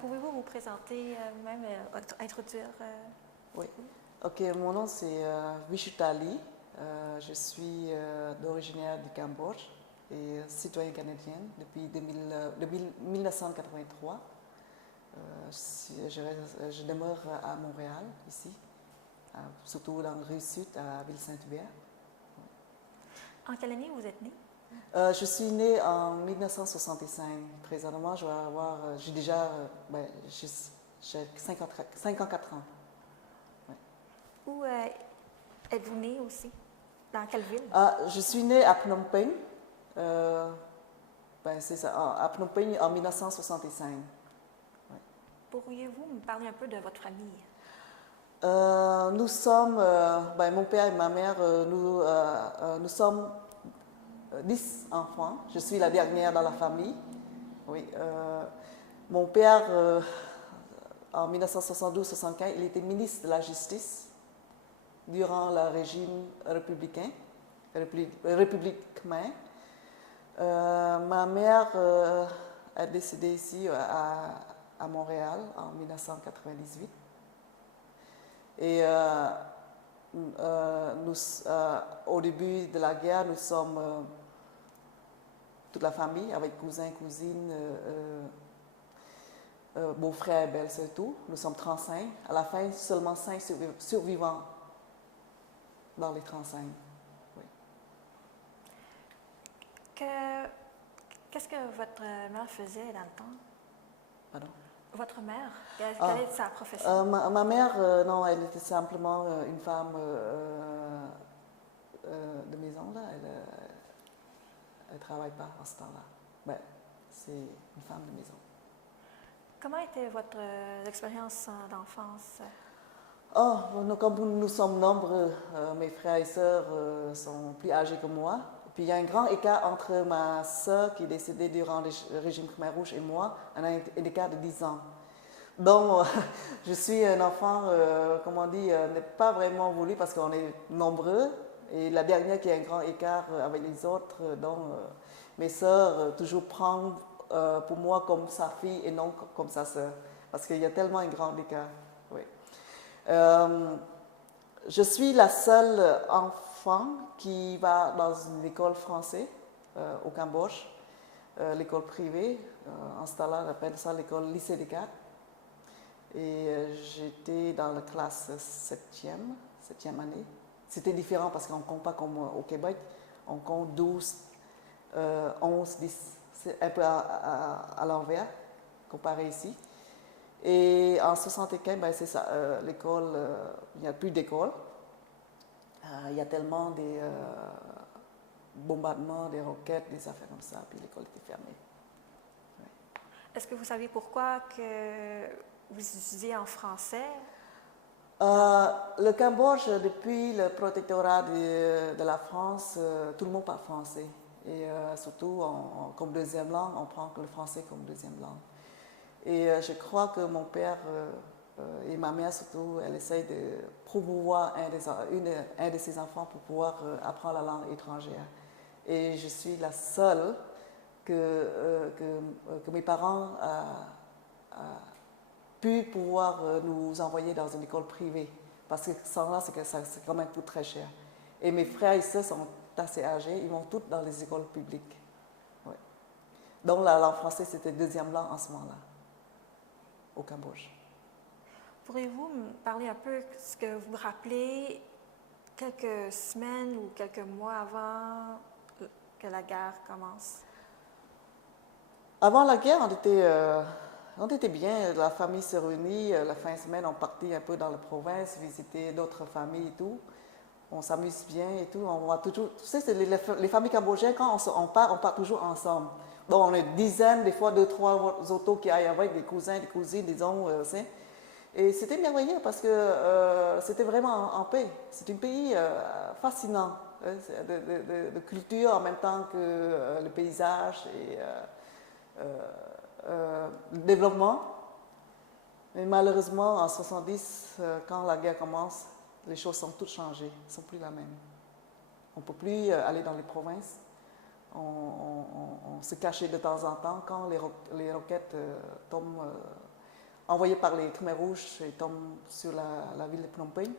Pouvez-vous vous présenter vous-même, introduire Oui. Ok, mon nom c'est Vishutali. Je suis d'originaire du Cambodge et citoyenne canadienne depuis 1983. Je demeure à Montréal, ici, surtout dans le rue Sud, à Ville-Saint-Hubert. En quelle année vous êtes né? Je suis née en 1965. Présentement, j'ai déjà, j'ai 54 ans. Ouais. Où êtes-vous né aussi? Dans quelle ville? Je suis née à Phnom Penh. C'est ça, à Phnom Penh en 1965. Ouais. Pourriez-vous me parler un peu de votre famille? Nous sommes, mon père et ma mère, nous sommes 10 enfants. Je suis la dernière dans la famille. Oui, mon père, en 1972-75, il était ministre de la Justice durant le régime républicain, République khmer. Ma mère est décédée ici à Montréal en 1998. Et au début de la guerre, nous sommes toute la famille, avec cousins, cousines, beaux-frères, belles-sœurs et tout. Nous sommes 35. À la fin, seulement 5 survivants dans les 35. Oui. Qu'est-ce que votre mère faisait dans le temps? Pardon? Votre mère, quelle est sa profession? Ma mère, non, elle était simplement une femme de maison. Là. Elle ne travaille pas en ce temps-là. C'est une femme de maison. Comment était votre expérience d'enfance? Comme nous sommes nombreux, mes frères et sœurs sont plus âgés que moi. Puis il y a un grand écart entre ma sœur qui est décédée durant le régime Khmer Rouge et moi, on a un écart de 10 ans. Donc, je suis un enfant, comment on dit, n'est pas vraiment voulu parce qu'on est nombreux. Et la dernière qui a un grand écart avec les autres, donc mes sœurs toujours prennent pour moi comme sa fille et non comme sa sœur. Parce qu'il y a tellement un grand écart. Oui. Je suis la seule enfant qui va dans une école française au Cambodge, l'école privée. En ce temps-là, on appelle ça l'école lycée des Quatre. Et j'étais dans la classe 7e année. C'était différent parce qu'on ne compte pas comme au Québec. On compte 12, 11, 10. C'est un peu à l'envers, comparé ici. Et en 1975, c'est ça, l'école, il n'y a plus d'école. Il y a tellement des bombardements, des roquettes, des affaires comme ça, puis l'école était fermée. Ouais. Est-ce que vous savez pourquoi que vous étudiez en français? Le Cambodge, depuis le protectorat de la France, tout le monde parle français. Et surtout, comme deuxième langue, on prend le français comme deuxième langue. Et je crois que mon père et ma mère surtout, elle essaye de promouvoir un de ses enfants pour pouvoir apprendre la langue étrangère. Et je suis la seule que mes parents pu pouvoir nous envoyer dans une école privée. Parce que sans là, c'est quand même coûte très cher. Et mes frères et sœurs sont assez âgés, ils vont tous dans les écoles publiques. Ouais. Donc la langue française, c'était deuxième langue en ce moment-là, au Cambodge. Pourriez-vous me parler un peu de ce que vous vous rappelez quelques semaines ou quelques mois avant que la guerre commence? Avant la guerre, on était bien, la famille se réunit, la fin de semaine, on partait un peu dans la province, visiter d'autres familles et tout. On s'amuse bien et tout. On va toujours, tu sais, les familles cambodgiennes, quand on part toujours ensemble. Donc, on est dizaines, des fois 2, 3 autos qui aillent avec des cousins, des cousines, disons. Et c'était merveilleux parce que c'était vraiment en paix. C'est un pays fascinant, de culture en même temps que le paysage et le développement. Mais malheureusement, en 70, quand la guerre commence, les choses sont toutes changées, elles ne sont plus la même. On ne peut plus aller dans les provinces, On se cachait de temps en temps quand les roquettes tombent, envoyées par les Khmers rouges et tombent sur la ville de Phnom Penh.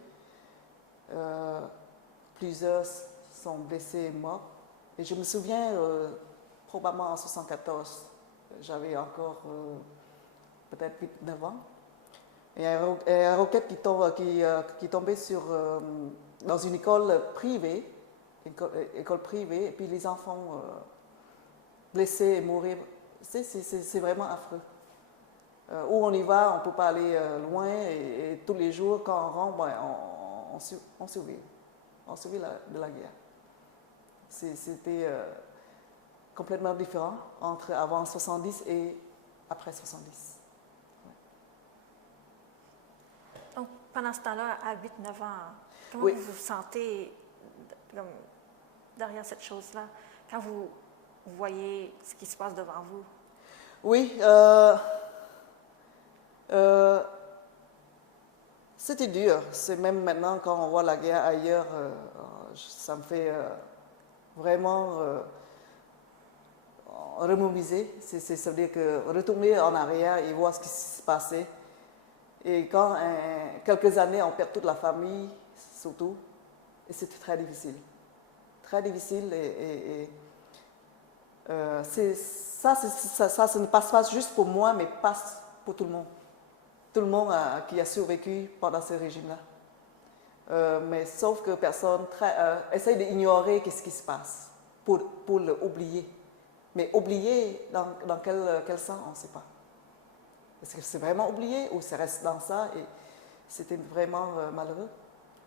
Plusieurs sont blessés et morts. Et je me souviens, probablement en 1974, j'avais encore peut-être 8-9 ans. Et un roquette qui tombait dans une école privée, et puis les enfants blessés et mourir. C'est vraiment affreux. Où on y va, on ne peut pas aller loin, et tous les jours, quand on rentre, on survit. On survit de la guerre. C'était complètement différent entre avant 70 et après 70. Donc, pendant ce temps-là, à 8-9 ans, comment Oui. vous vous sentez derrière cette chose-là, quand vous voyez ce qui se passe devant vous? Oui, c'était dur. C'est même maintenant, quand on voit la guerre ailleurs, ça me fait vraiment remobiliser. Ça veut dire que retourner en arrière et voir ce qui s'est passé. Et quand, quelques années, on perd toute la famille, surtout, et c'était très difficile. Très difficile, ça ne passe pas juste pour moi, mais passe pour tout le monde. Tout le monde qui a survécu pendant ce régime-là. Mais sauf que personne essaye d'ignorer ce qui se passe pour l'oublier. Mais oublier dans quel sens, on ne sait pas. Est-ce que c'est vraiment oublié ou ça reste dans ça? Et c'était vraiment malheureux.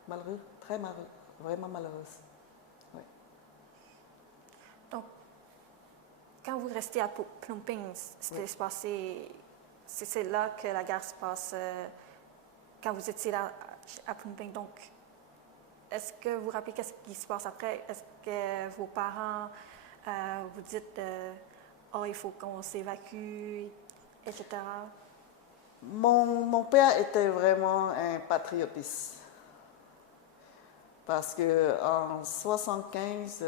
Malheureux, très malheureux, vraiment malheureuse. Oui. Donc, quand vous restez à Phnom Penh, c'était passé. C'est là que la guerre se passe, quand vous étiez là à Phnom Penh. Donc, est-ce que vous vous rappelez qu'est-ce qui se passe après? Est-ce que vos parents vous dites oh, il faut qu'on s'évacue, etc.? Mon père était vraiment un patriotiste. Parce qu'en 1975,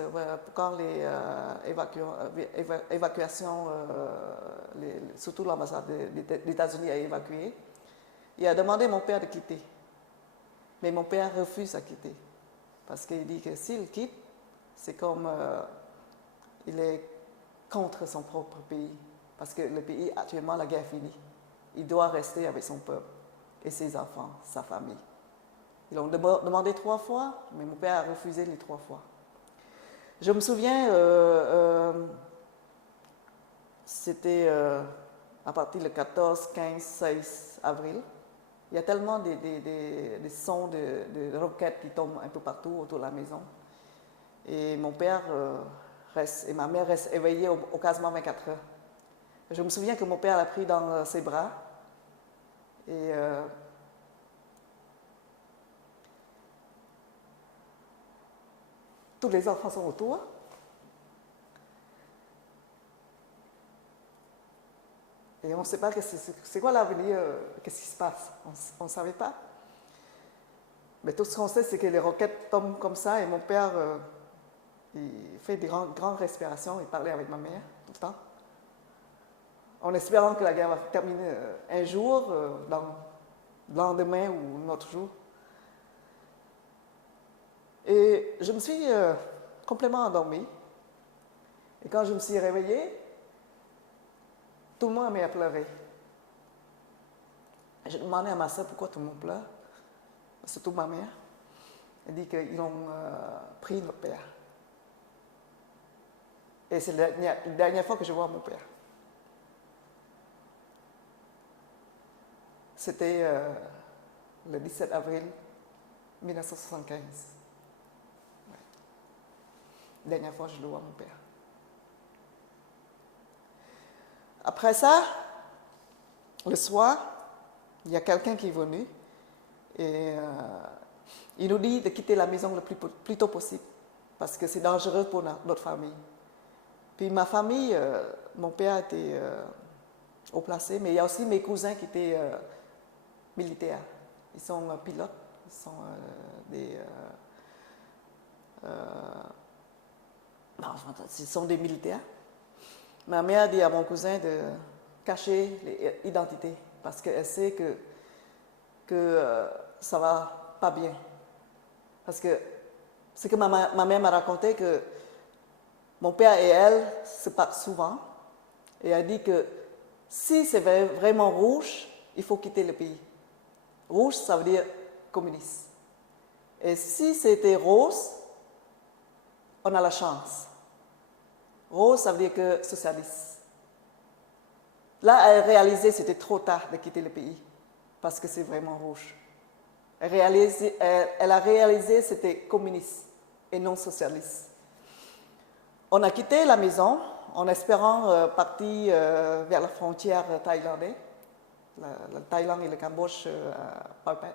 quand les évacuations, surtout l'ambassade des États-Unis a évacué, il a demandé à mon père de quitter. Mais mon père refuse à quitter. Parce qu'il dit que s'il quitte, c'est comme il est contre son propre pays. Parce que le pays, actuellement, la guerre est finie. Il doit rester avec son peuple et ses enfants, sa famille. Ils l'ont demandé 3 fois, mais mon père a refusé les 3 fois. Je me souviens, c'était à partir du 14, 15, 16 avril. Il y a tellement de sons de roquettes qui tombent un peu partout autour de la maison. Et mon père reste, et ma mère reste éveillée au quasiment 24 heures. Je me souviens que mon père l'a pris dans ses bras et tous les enfants sont autour. Et on ne sait pas c'est quoi l'avenir, qu'est-ce qui se passe. On ne savait pas. Mais tout ce qu'on sait, c'est que les roquettes tombent comme ça et mon père, il fait des grandes respirations, il parlait avec ma mère tout le temps. En espérant que la guerre va terminer un jour, le lendemain ou un autre jour. Et je me suis complètement endormie. Et quand je me suis réveillée, tout le monde m'a pleuré. J'ai demandé à ma soeur pourquoi tout le monde pleure, surtout ma mère. Elle dit qu'ils ont pris notre père. Et c'est la dernière fois que je vois mon père. C'était le 17 avril 1975. Ouais. La dernière fois que je le vois, mon père. Après ça, le soir, il y a quelqu'un qui est venu et il nous dit de quitter la maison le plus tôt possible parce que c'est dangereux pour notre famille. Puis ma famille, mon père était haut placé, mais il y a aussi mes cousins qui étaient militaires. Ils sont pilotes, ils sont Ce sont des militaires. Ma mère dit à mon cousin de cacher l'identité parce qu'elle sait que ça va pas bien. Parce que ce que ma mère m'a raconté, que mon père et elle se parlent souvent, et elle dit que si c'est vraiment rouge, il faut quitter le pays. Rouge, ça veut dire communiste. Et si c'était rose, on a la chance. Rose, ça veut dire que socialiste. Là, elle réalisait que c'était trop tard de quitter le pays, parce que c'est vraiment rouge. Elle a réalisé que c'était communiste et non socialiste. On a quitté la maison en espérant partir vers la frontière thaïlandaise, la Thaïlande et le Cambodge par paix.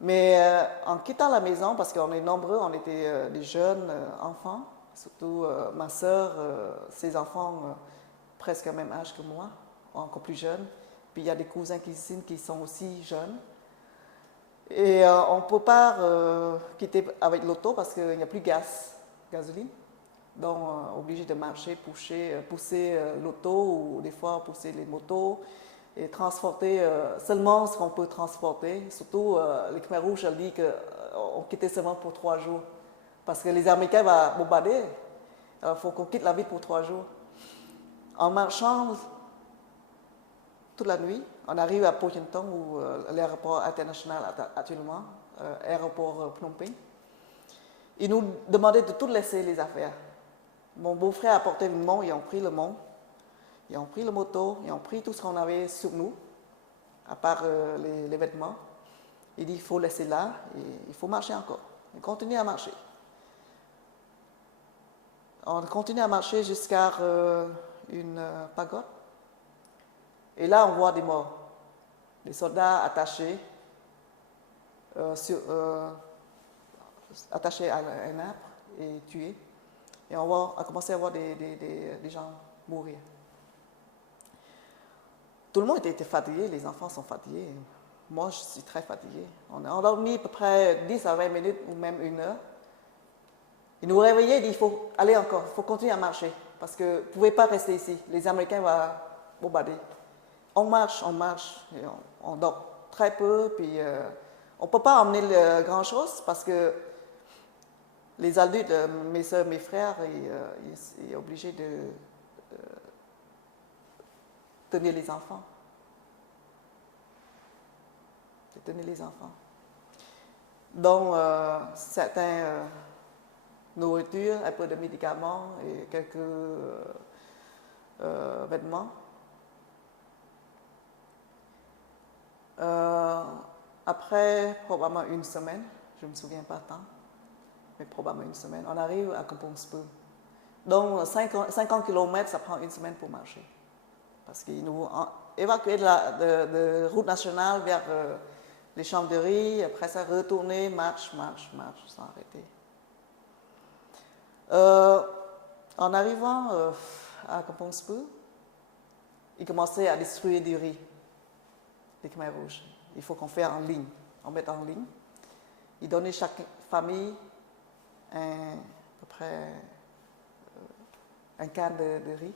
Mais en quittant la maison, parce qu'on est nombreux, on était des jeunes enfants, surtout ma sœur, ses enfants presque au même âge que moi, encore plus jeunes. Puis il y a des cousins, cousines qui sont aussi jeunes. Et on ne peut pas quitter avec l'auto parce qu'il n'y a plus de gasoline. Donc, obligé de marcher, pousser l'auto ou des fois pousser les motos et transporter seulement ce qu'on peut transporter. Surtout, les Khmer Rouges, elle dit qu'on quittait seulement pour 3 jours. Parce que les Américains vont bombarder. Il faut qu'on quitte la ville pour 3 jours. En marchant toute la nuit, on arrive à Pochentong, où l'aéroport international actuellement, aéroport Phnom Penh. Ils nous demandaient de tout laisser les affaires. Mon beau-frère a porté le mont, ils ont pris le mont, ils ont pris le moto, ils ont pris tout ce qu'on avait sur nous, à part les vêtements. Il dit il faut laisser là, et il faut marcher encore. On continue à marcher. On continue à marcher jusqu'à une pagode. Et là, on voit des morts. Des soldats attachés, attachés à un arbre et tués. Et on a commencé à voir des gens mourir. Tout le monde était fatigué, les enfants sont fatigués. Moi, je suis très fatiguée. On a dormi à peu près 10 à 20 minutes ou même 1 heure. Ils nous réveillaient et disaient il faut aller encore, il faut continuer à marcher. Parce que vous ne pouvez pas rester ici. Les Américains vont bombarder. On marche, et on dort très peu. Puis on ne peut pas emmener grand-chose parce que les adultes, mes soeurs, mes frères, ils sont obligés de tenir les enfants. De tenir les enfants. Donc, certains nourritures, un peu de médicaments et quelques vêtements. Après probablement 1 semaine, je ne me souviens pas tant, mais probablement 1 semaine, on arrive à Kampong Speu. Donc 50 km, ça prend 1 semaine pour marcher. Parce qu'ils nous ont évacués de route nationale vers les champs de riz, après ça retourner, marche, sans arrêter. En arrivant à Kampong Speu, ils commençaient à distribuer du riz, les Khmer Rouges. Il faut qu'on fasse en ligne, on met en ligne. Ils donnaient chaque famille à peu près un quart de riz.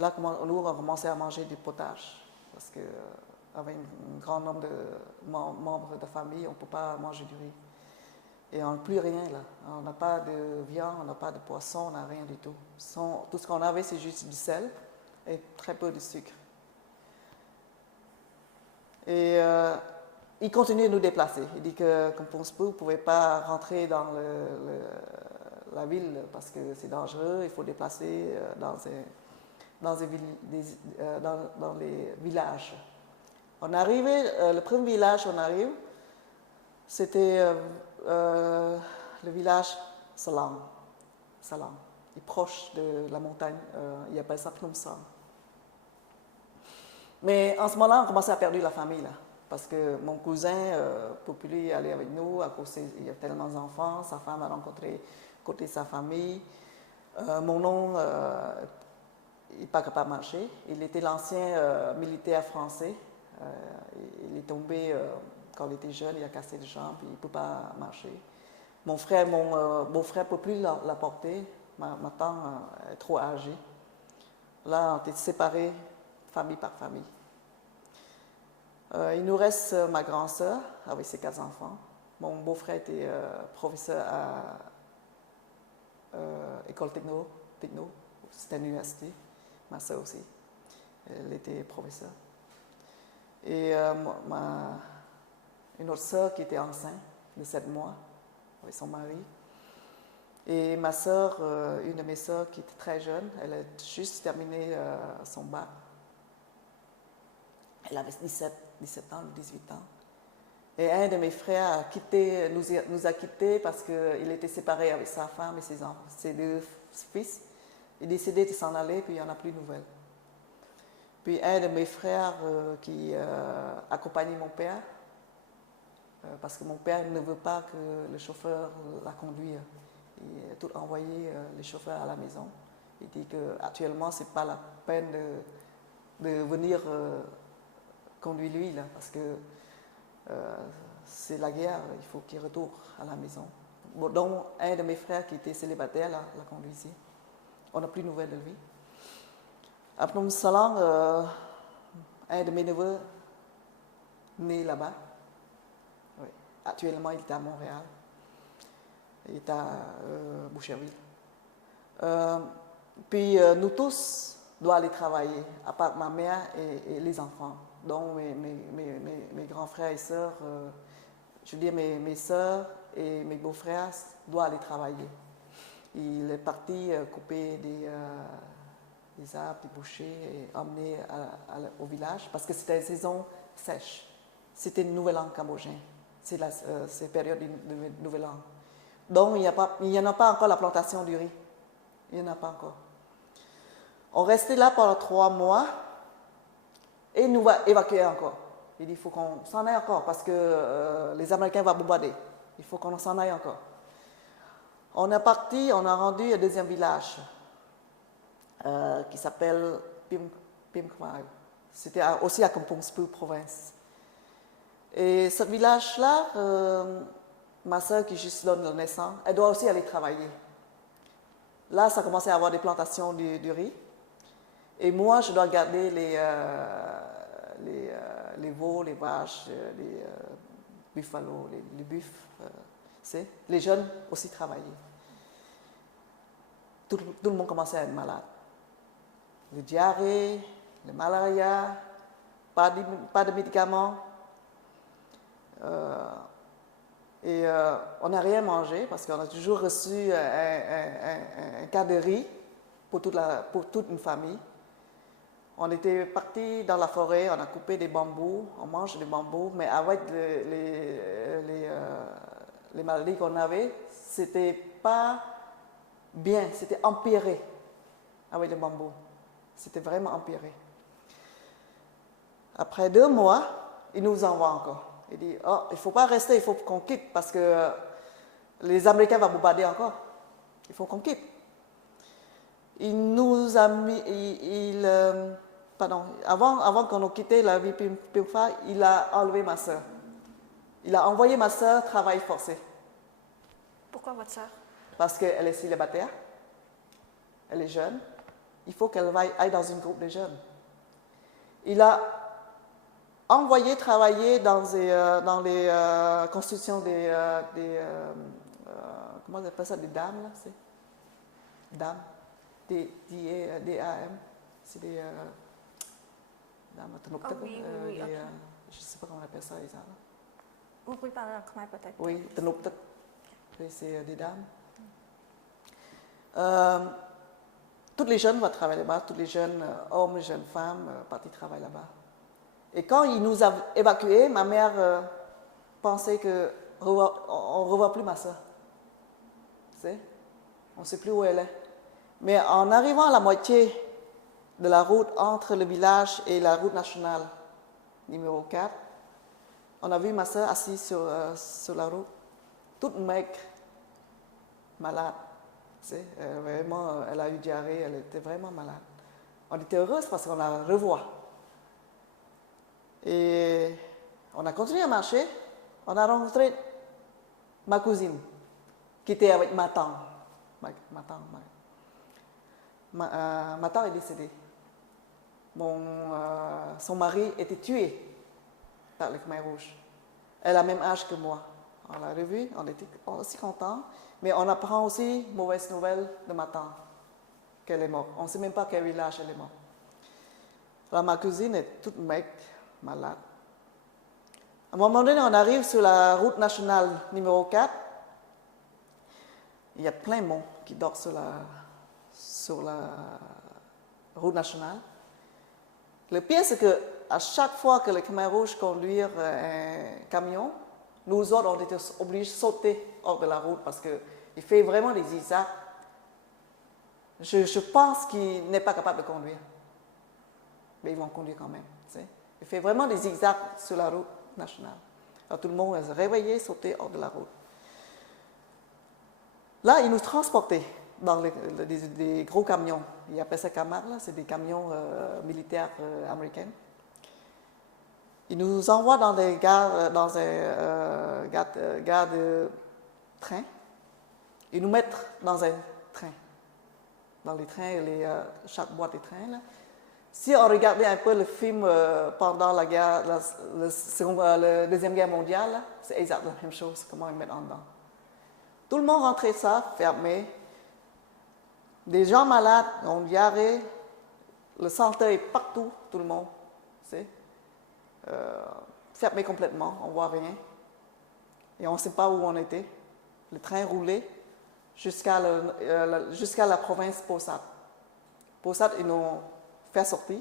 Là, nous, on commençait à manger du potage, parce qu'avec un grand nombre de membres de famille, on ne peut pas manger du riz. Et on n'a plus rien là. On n'a pas de viande, on n'a pas de poisson, on n'a rien du tout. Tout ce qu'on avait, c'est juste du sel et très peu de sucre. Et il continue de nous déplacer. Il dit que Kampong Speu, vous ne pouvez pas rentrer dans la ville parce que c'est dangereux, il faut déplacer dans les villages. On arrivait, le premier village où on arrive, c'était le village Salam. Il est proche de la montagne, il appelle ça Phnom Son. Mais en ce moment-là, on commençait à perdre la famille, là, parce que mon cousin populaire allait avec nous, à cause il y a tellement d'enfants, sa femme a rencontré côté de sa famille. Mon oncle, il n'est pas capable de marcher. Il était l'ancien militaire français. Il est tombé quand il était jeune, il a cassé les jambes, il ne peut pas marcher. Mon beau-frère ne peut plus la porter. Ma tante est trop âgée. Là, on était séparés, famille par famille. Il nous reste ma grande sœur avec ses 4 enfants. Mon beau-frère était professeur à école techno, c'était une université. Ma sœur aussi, elle était professeure. Et une autre sœur qui était enceinte de 7 mois avec son mari. Et ma sœur, une de mes sœurs qui était très jeune, elle a juste terminé son bac. Elle avait 17 ans, 18 ans. Et un de mes frères nous a quittés parce qu'il était séparé avec sa femme et ses 2 fils. Il a décidé de s'en aller, puis il n'y en a plus de nouvelles. Puis un de mes frères qui accompagnait mon père, parce que mon père ne veut pas que le chauffeur la conduise. Il a tout envoyé les chauffeurs à la maison. Il dit qu'actuellement, ce n'est pas la peine de venir conduire lui, là, parce que c'est la guerre, il faut qu'il retourne à la maison. Bon, donc, un de mes frères qui était célibataire l'a conduit ici. On n'a plus de nouvelles de lui. Après nous salang, un de mes neveux né là-bas. Oui. Actuellement, il est à Montréal. Il est à Boucherville. Puis nous tous doivent aller travailler, à part ma mère et les enfants. Donc mes grands frères et sœurs, je veux dire mes sœurs et mes beaux-frères doivent aller travailler. Il est parti couper des arbres, des bouchers et emmener au village parce que c'était une saison sèche. C'était une nouvelle an cambodgien. C'est la période de nouvelle an. Donc il n'y en a pas encore la plantation du riz. Il n'y en a pas encore. On restait là pendant 3 mois et nous va évacuer encore. Il dit il faut qu'on s'en aille encore parce que les Américains vont bombarder. Il faut qu'on s'en aille encore. On est parti, on a rendu un deuxième village qui s'appelle Pimkhwai. C'était aussi à Kampong Speu, province. Et ce village-là, ma soeur qui juste donne la naissance, elle doit aussi aller travailler. Là, ça commençait à avoir des plantations du riz. Et moi, je dois garder les veaux, les vaches, les buffalo, les buffles. Les jeunes aussi travaillaient. Tout le monde commençait à être malade. Le diarrhée, le malaria, pas de médicaments. On n'a rien mangé parce qu'on a toujours reçu un cas de riz pour toute une famille. On était partis dans la forêt, on a coupé des bambous, on mange des bambous, mais avec les maladies qu'on avait, c'était pas bien, c'était empiré avec le bambou. C'était vraiment empiré. Après 2 mois, il nous envoie encore. Il dit, oh, il ne faut pas rester, il faut qu'on quitte parce que les Américains vont bombarder encore. Il faut qu'on quitte. Il nous a mis, avant qu'on ait quitté la vie Pimfa, il a enlevé ma soeur. Il a envoyé ma soeur travail forcé. Pourquoi votre soeur? Parce qu'elle est célibataire, elle est jeune. Il faut qu'elle aille dans une groupe de jeunes. Il a envoyé travailler dans les constructions comment on appelle ça, des dames, là, c'est dames, D-A-M, c'est des dames, oui, okay. Je ne sais pas comment on appelle ça, les dames. Vous pouvez parler en khmer peut-être? Oui, c'est des dames. Tous les jeunes vont travailler là-bas, tous les jeunes hommes et jeunes femmes partent travailler là-bas. Et quand il nous a évacués, ma mère pensait qu'on ne revoit plus ma soeur. On ne sait plus où elle est. Mais en arrivant à la moitié de la route entre le village et la route nationale numéro 4, on a vu ma soeur assise sur la route, toute maigre, malade. Vraiment, elle a eu diarrhée, elle était vraiment malade. On était heureuse parce qu'on la revoit. Et on a continué à marcher. On a rencontré ma cousine. qui était avec ma tante. Ma tante est décédée. Son mari était tué par les Khmers rouges. Elle a le même âge que moi. On l'a revue, on était aussi contents, mais on apprend aussi mauvaise nouvelle de ma tante, qu'elle est morte. On ne sait même pas quel village elle est morte. Alors, ma cousine est toute maigre, malade. À un moment donné, on arrive sur la route nationale numéro 4. Il y a plein de monde qui dort sur la route nationale. Le pire, c'est qu'à chaque fois que les Khmers rouges conduisent un camion, nous autres, on était obligés de sauter hors de la route parce qu'il fait vraiment des zigzags. Je pense qu'il n'est pas capable de conduire. Mais ils vont conduire quand même. T'sais. Il fait vraiment des zigzags sur la route nationale. Alors tout le monde s'est réveillé, sauté hors de la route. Là, ils nous transportaient dans des gros camions. Ils appellent ça Kamar, c'est des camions militaires américains. Ils nous envoient dans des gares, gares de train. Ils nous mettent dans un train. Dans les trains, chaque boîte de train. Là. Si on regardait un peu le film pendant la Deuxième Guerre mondiale, c'est exactement la même chose, comment ils mettent en dedans. Tout le monde rentrait ça, fermé. Des gens malades, ont diarrhée, le santé est partout, tout le monde. Fermé complètement, on ne voit rien. Et on ne sait pas où on était. Le train roulait jusqu'à la province Posad. Posad, ils nous ont fait sortir.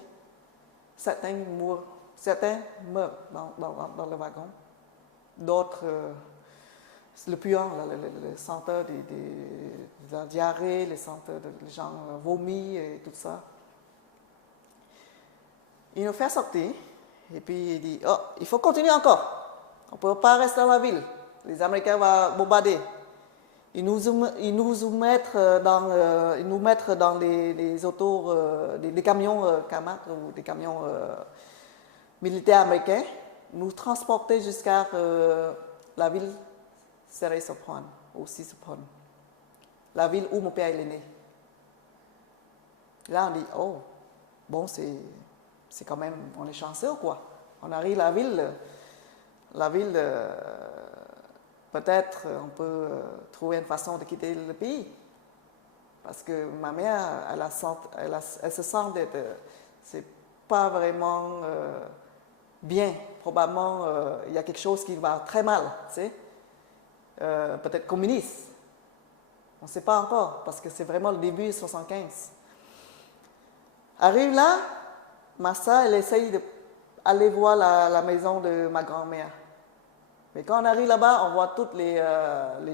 Certains meurent dans le wagon. D'autres, le puant, le senteur de la diarrhée, les senteurs des gens vomis et tout ça. Ils nous fait sortir. Et puis il dit, oh, il faut continuer encore. On ne peut pas rester dans la ville. Les Américains vont bombarder. Ils nous mettent dans les autos, des camions Kamar ou des camions militaires américains, nous transporter jusqu'à la ville Serey-Sopron, ou Sisopron, la ville où mon père est né. Là, on dit, oh, bon, c'est quand même, on est chanceux ou quoi? On arrive à la ville, peut-être on peut trouver une façon de quitter le pays. Parce que ma mère, elle se sent d'être, c'est pas vraiment bien. Probablement, il y a quelque chose qui va très mal, tu sais. Peut-être communiste. On ne sait pas encore, parce que c'est vraiment le début de 1975. Arrive là, ma soeur, elle essaye d'aller voir la maison de ma grand-mère. Mais quand on arrive là-bas, on voit toutes les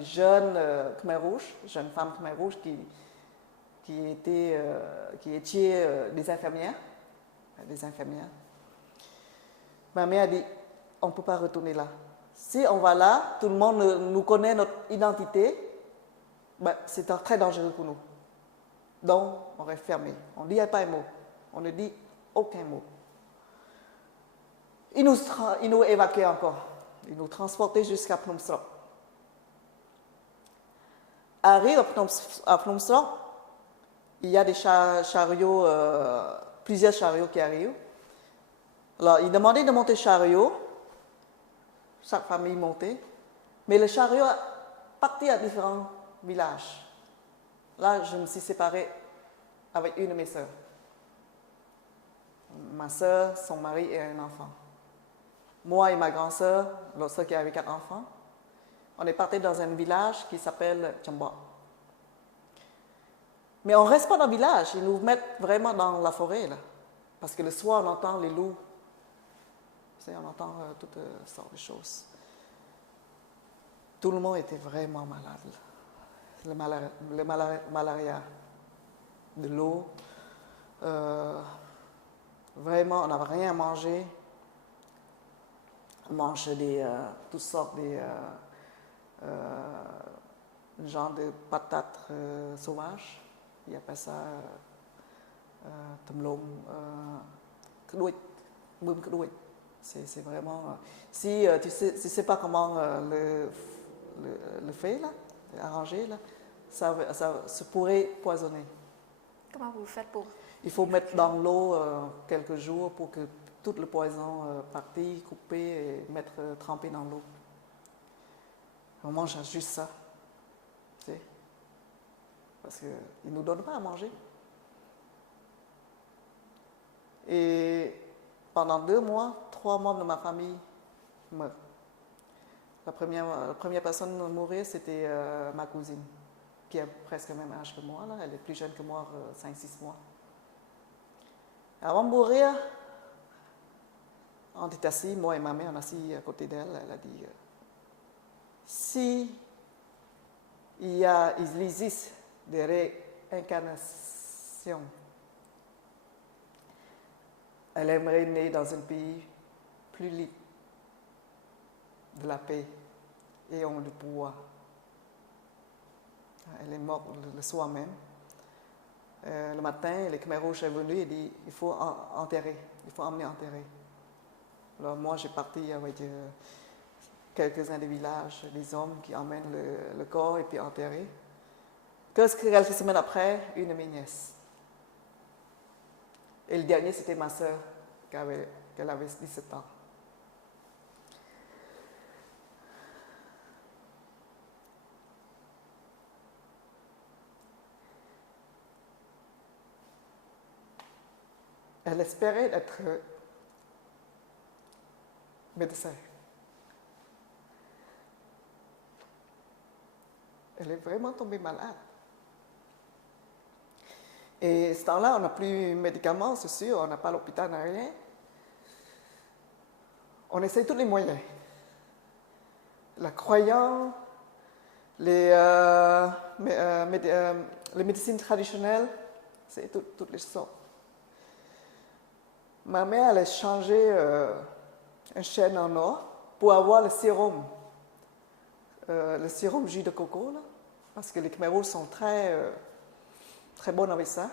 jeunes Khmers rouges, jeunes femmes Khmers rouges qui étaient des infirmières. Ma mère a dit, on ne peut pas retourner là. Si on va là, tout le monde nous connaît notre identité, ben, c'est très dangereux pour nous. Donc, on reste fermé. On ne dit pas un mot. On ne dit aucun mot. Ils nous évacuaient encore. Ils nous transportaient jusqu'à Phnom Srop. Arrive à Phnom Srop, il y a des chariots, plusieurs chariots qui arrivent. Alors, ils demandaient de monter chariot. Chaque famille montait. Mais le chariot partait à différents villages. Là, je me suis séparée avec une de mes sœurs. Ma sœur, son mari et un enfant. Moi et ma grande sœur, l'autre sœur qui avait 4 enfants, on est partis dans un village qui s'appelle Chamba. Mais on ne reste pas dans le village, ils nous mettent vraiment dans la forêt, là. Parce que le soir, on entend les loups. Tu sais, on entend toutes sortes de choses. Tout le monde était vraiment malade. Le malaria, de l'eau. Vraiment, on n'avait rien à manger. On mangeait toutes sortes de genre de patates sauvages. Ils appellent ça tumlom kdouit, boum kdouit. C'est vraiment. Si tu sais pas comment le fait là, arrangé, là, ça se pourrait poisonner. Comment vous faites pour... Il faut mettre dans l'eau quelques jours pour que tout le poison parti, coupé et trempé dans l'eau. On mange juste ça. Tu sais? Parce qu'ils ne nous donnent pas à manger. Et pendant 2 mois, 3 membres de ma famille meurent. La première personne à mourir, c'était ma cousine, qui a presque le même âge que moi. Là. Elle est plus jeune que moi, 5-6 mois. Avant de mourir, on est assis, moi et ma mère, on est assis à côté d'elle. Elle a dit, si il existe des réincarnations, elle aimerait naître dans un pays plus libre, de la paix et on le pouvoir. Elle est morte le soir même. Le matin, le Khmer Rouge est venu et dit il faut enterrer, il faut emmener enterrer. Alors moi, j'ai parti avec quelques-uns des villages, des hommes qui emmènent le corps et puis enterrer. Quelques semaines après, une de mes nièces. Et le dernier, c'était ma sœur, qu'elle avait 17 ans. Elle espérait être médecin. Elle est vraiment tombée malade. Et ce temps-là, on n'a plus de médicaments, c'est sûr, on n'a pas l'hôpital, on n'a rien. On essaie tous les moyens. La croyance, les médecines traditionnelles, c'est toutes les sortes. Ma mère, elle a changé une chaîne en or pour avoir le sérum jus de coco, là, parce que les Khmer Rouges sont très bons avec ça.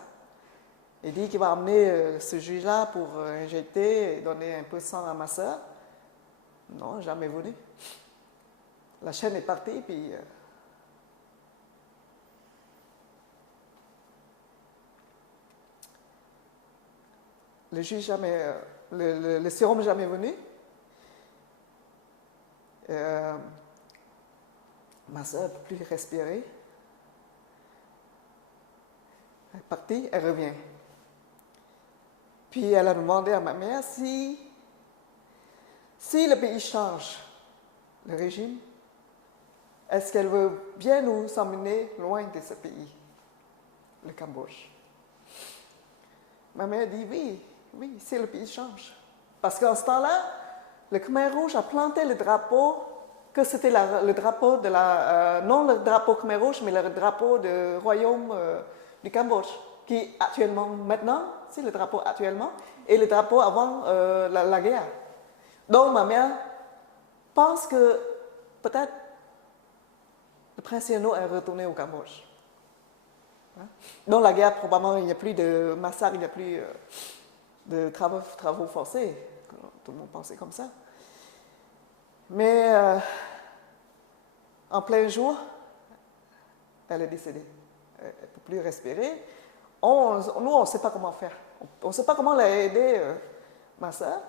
Il dit qu'il va amener ce jus-là pour injecter et donner un peu de sang à ma soeur. Non, jamais venu. La chaîne est partie, puis... le sérum n'est jamais venu. Ma soeur ne peut plus respirer. Elle est partie, elle revient. Puis elle a demandé à ma mère si le pays change, le régime, est-ce qu'elle veut bien nous emmener loin de ce pays, le Cambodge. Ma mère dit oui, si le pays change. Parce qu'en ce temps-là, le Khmer Rouge a planté le drapeau, que c'était le drapeau de non le drapeau Khmer Rouge, mais le drapeau du royaume du Cambodge, qui actuellement, maintenant, c'est le drapeau actuellement, et le drapeau avant la guerre. Donc ma mère pense que peut-être le prince Sihanouk est retourné au Cambodge. Dans la guerre, probablement, il n'y a plus de massacres, il n'y a plus de travaux forcés. Tout le monde pensait comme ça. Mais en plein jour, elle est décédée. Elle ne peut plus respirer. Nous, on ne sait pas comment faire. On ne sait pas comment aider ma soeur.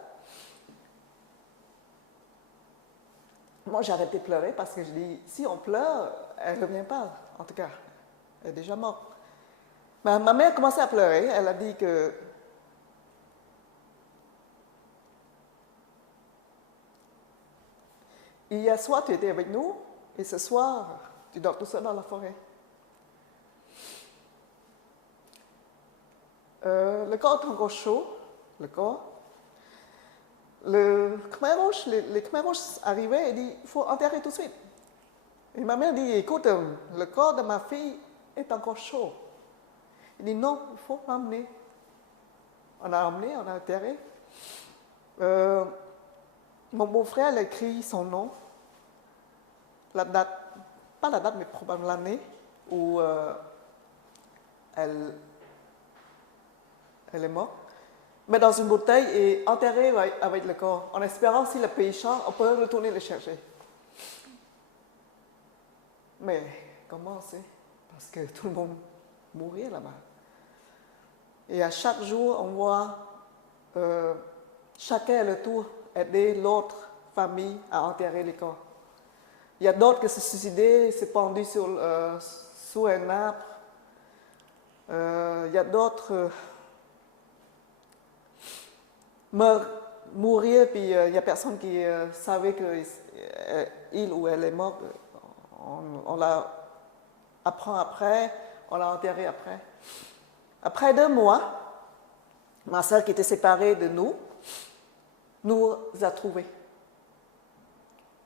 Moi, j'ai arrêté de pleurer parce que je dis, si on pleure, elle ne revient pas, en tout cas. Elle est déjà morte. Mais ma mère a commencé à pleurer. Elle a dit que hier soir, tu étais avec nous, et ce soir, tu dors tout seul dans la forêt. Le corps est encore chaud, le corps. Les Khmer Rouges arrivaient et dit, il faut enterrer tout de suite. Et ma mère dit, écoute, le corps de ma fille est encore chaud. Il dit, non, il faut l'emmener. On a emmené, on a enterré. Mon beau-frère a écrit son nom, la date, pas la date, mais probablement l'année où elle est morte, mais dans une bouteille et enterrée avec le corps, en espérant si le pays change, on peut retourner le chercher. Mais comment c'est? Parce que tout le monde mourait là-bas. Et à chaque jour, on voit chacun à leur tour aider l'autre famille à enterrer les corps. Il y a d'autres qui se suicidaient, se pendaient sous un arbre. Il y a d'autres mourir, puis il n'y a personne qui savait qu'il ou elle est morte. On la apprend après, on l'a enterré après. Après 2 mois, ma soeur qui était séparée de nous a trouvés.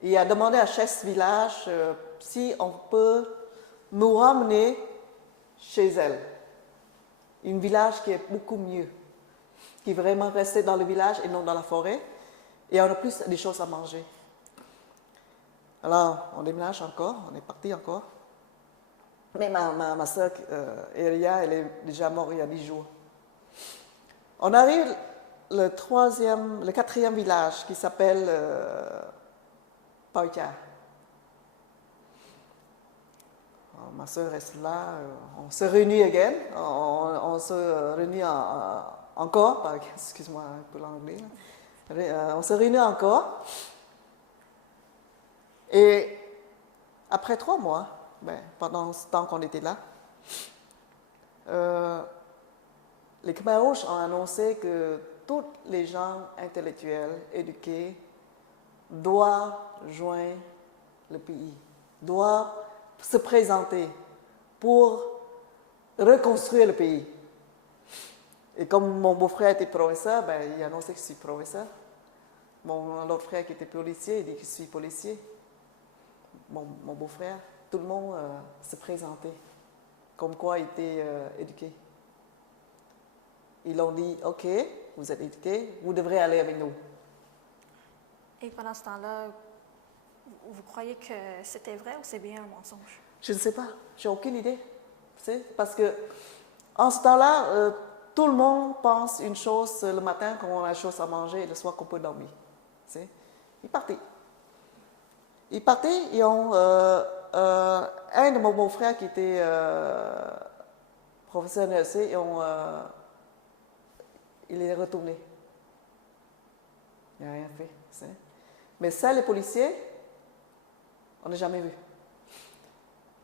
Et a demandé à Chess Village si on peut nous ramener chez elle. Un village qui est beaucoup mieux, qui est vraiment resté dans le village et non dans la forêt. Et on a plus des choses à manger. Alors, on déménage encore, on est parti encore. Mais ma soeur, Elia, elle est déjà morte il y a 10 jours. On arrive le 4e village qui s'appelle Pauka. Ma soeur reste là, on se réunit again, on se réunit encore, excuse-moi pour l'anglais, on se réunit encore. Et après 3 mois, pendant ce temps qu'on était là, les Khmers rouges ont annoncé que tous les gens intellectuels, éduqués, doivent joindre le pays, doivent se présenter pour reconstruire le pays. Et comme mon beau-frère était professeur, il a annoncé que je suis professeur. L'autre frère qui était policier, il dit que je suis policier. Mon beau-frère, tout le monde se présentait, comme quoi il était éduqué. Ils ont dit, OK, vous êtes éduqué, vous devrez aller avec nous. Et pendant ce temps-là, vous croyez que c'était vrai ou c'est bien un mensonge? Je ne sais pas, j'ai aucune idée. Parce que en ce temps-là, tout le monde pense une chose le matin quand on a des choses à manger et le soir qu'on peut dormir. Ils partaient. Ils partaient et un de mon beau-frère qui était professeur NLC, il est retourné. Il n'a rien fait. Mais ça, les policiers, on n'a jamais vu.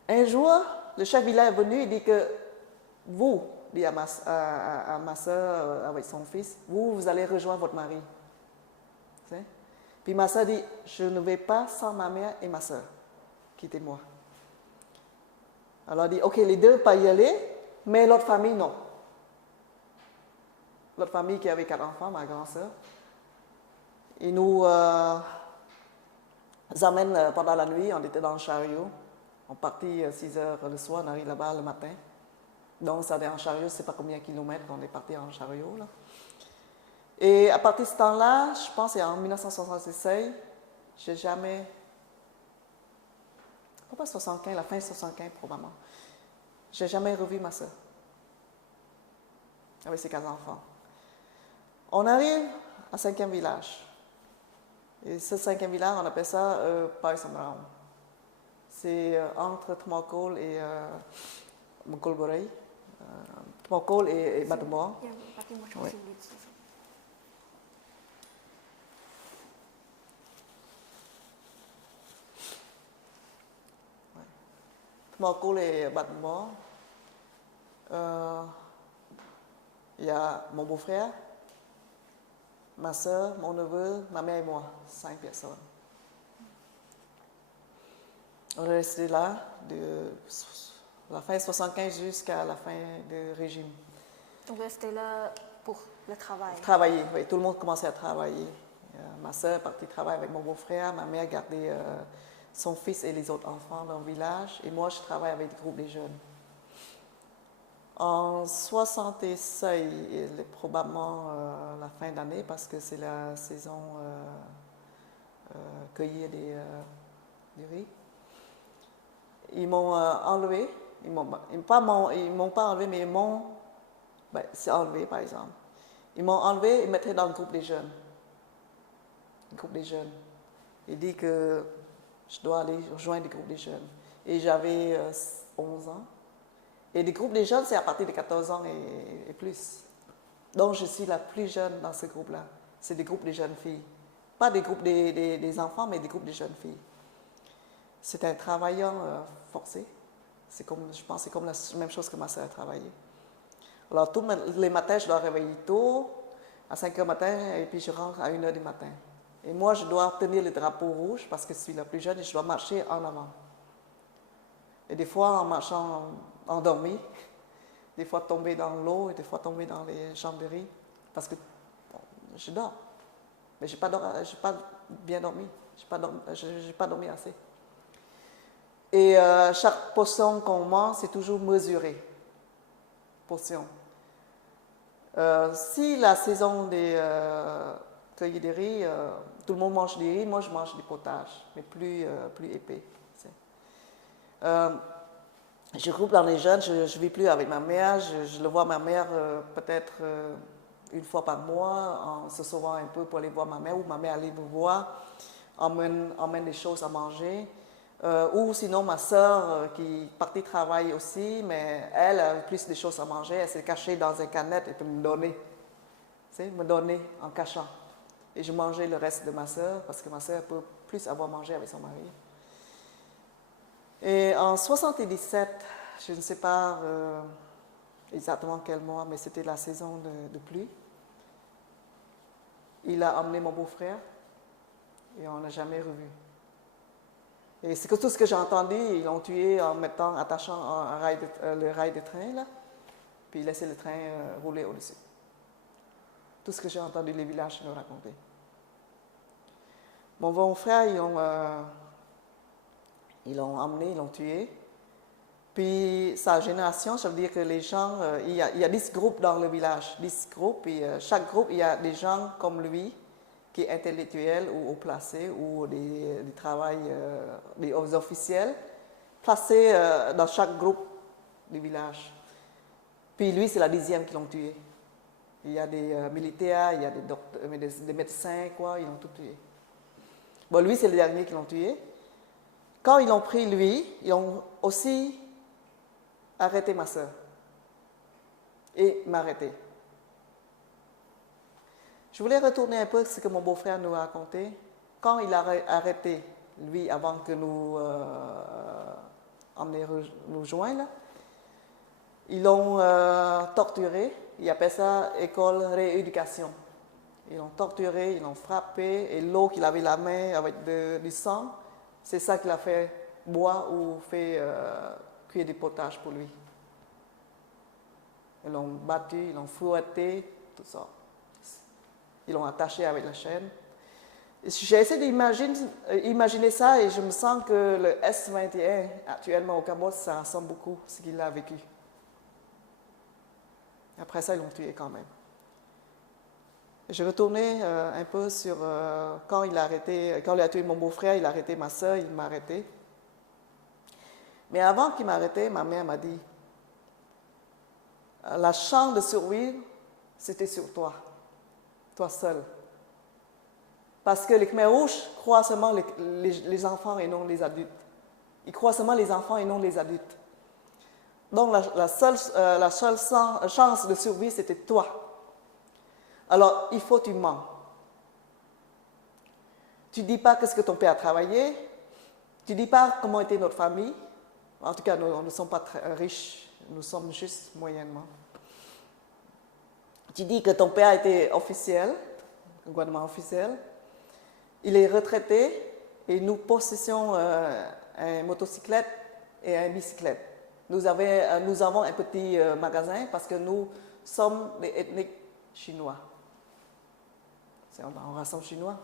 Un jour, le chef village est venu et dit que vous, dit à ma soeur avec son fils, vous allez rejoindre votre mari. Puis ma soeur dit, je ne vais pas sans ma mère et ma soeur. Quittez-moi. Alors elle dit, OK, les deux peuvent y aller, mais l'autre famille, non. L'autre famille qui avait 4 enfants, ma grand-sœur, ils nous amènent pendant la nuit, on était dans le chariot. On partit à 6 heures le soir, on arrive là-bas le matin. Donc, ça allait en chariot, je ne sais pas combien de kilomètres on est parti en chariot. Là. Et à partir de ce temps-là, je pense en 1976, j'ai jamais. Pas 75, la fin 75 probablement. J'ai jamais revu ma soeur. Avec ses 4 enfants. On arrive à 5e village. Et ce 5e village, on appelle ça Paisamraum. C'est entre Tmakol et Mkolborei. Tmakol et Batumor. Oui. Tmakol et Batumor. Il y a mon beau-frère, ma soeur, mon neveu, ma mère et moi, 5 personnes. On est resté là de la fin 75 jusqu'à la fin du régime. Donc, vous restez là pour le travail? Travailler, oui. Tout le monde commençait à travailler. Ma soeur est partie travailler avec mon beau-frère, ma mère gardait son fils et les autres enfants dans le village, et moi, je travaille avec le groupe des jeunes. En 66, probablement la fin d'année, parce que c'est la saison cueillir du riz. Ils m'ont enlevé. Ils m'ont pas enlevé, mais ils m'ont. C'est enlevé, par exemple. Ils m'ont enlevé et mettaient dans le groupe des jeunes. Le groupe des jeunes. Il dit que je dois aller rejoindre le groupe des jeunes. et j'avais 11 ans. Et des groupes des jeunes, c'est à partir de 14 ans et plus. Donc, je suis la plus jeune dans ce groupe-là. C'est des groupes des jeunes filles. Pas des groupes des enfants, mais des groupes des jeunes filles. C'est un travaillant forcé. Je pense que c'est comme la même chose que ma soeur a travaillé. Alors, tous les matins, je dois réveiller tôt, à 5 heures du matin, et puis je rentre à 1 heure du matin. Et moi, je dois tenir le drapeau rouge parce que je suis la plus jeune et je dois marcher en avant. Et des fois, en marchant endormi, des fois tomber dans l'eau et des fois tomber dans les chambres de riz parce que bon, je dors. Mais je n'ai pas bien dormi. Je n'ai pas dormi assez. Et chaque portion qu'on mange, c'est toujours mesuré. Portion. Si la saison des cueillis de riz, tout le monde mange des riz, moi je mange des potages, mais plus épais. Je groupe dans les jeunes, je ne vis plus avec ma mère, je le vois ma mère peut-être une fois par mois, en se sauvant un peu pour aller voir ma mère, ou ma mère allait me voir, emmène des choses à manger. Ou sinon ma soeur qui partait travailler aussi, mais elle a plus de choses à manger, elle s'est cachée dans un canette et peut me donner, me donner en cachant. Et je mangeais le reste de ma soeur parce que ma soeur peut plus avoir mangé avec son mari. Et en 77, je ne sais pas exactement quel mois, mais c'était la saison de pluie, il a emmené mon beau-frère et on n'a jamais revu. Et c'est que tout ce que j'ai entendu, ils l'ont tué en attachant le rail de train, là, puis ils laissaient le train rouler au-dessus. Tout ce que j'ai entendu les villages me raconter. Mon beau-frère, ils l'ont emmené, ils l'ont tué. Puis sa génération, ça veut dire que les gens, il y a 10 groupes dans le village, 10 groupes, et chaque groupe, il y a des gens comme lui, qui est intellectuel ou haut placé, ou des officiels, placés dans chaque groupe du village. Puis lui, c'est la 10e qui l'ont tué. Il y a des militaires, il y a des médecins, quoi, ils l'ont tout tué. Bon, lui, c'est le dernier qui l'ont tué. Quand ils l'ont pris, lui, ils ont aussi arrêté ma soeur et m'arrêté. Je voulais retourner un peu ce que mon beau-frère nous a raconté. Quand il a arrêté, lui, avant que nous nous joindre, ils l'ont torturé. Ils appellent ça école rééducation. Ils l'ont torturé, ils l'ont frappé, et l'eau qu'il avait la main avec du sang, c'est ça qu'il a fait boire ou fait cuire des potages pour lui. Ils l'ont battu, ils l'ont fouetté, tout ça. Ils l'ont attaché avec la chaîne. J'ai essayé d'imaginer ça et je me sens que le S-21 actuellement au Cambodge, ça ressemble beaucoup à ce qu'il a vécu. Après ça, ils l'ont tué quand même. Je retournais un peu sur quand il a tué mon beau-frère, il a arrêté ma soeur, il m'a arrêté. Mais avant qu'il m'arrête, ma mère m'a dit, la chance de survivre, c'était sur toi seul. Parce que les Khmers rouges croient seulement les enfants et non les adultes. Ils croient seulement les enfants et non les adultes. Donc la seule chance de survie, c'était toi. Alors, il faut que tu mens. Tu ne dis pas ce que ton père a travaillé. Tu ne dis pas comment était notre famille. En tout cas, nous ne sommes pas très riches. Nous sommes juste moyennement. Tu dis que ton père était officiel, un gouvernement officiel. Il est retraité et nous possédons une motocyclette et une bicyclette. Nous avons un petit magasin parce que nous sommes des ethniques chinois. On rassemble chinois.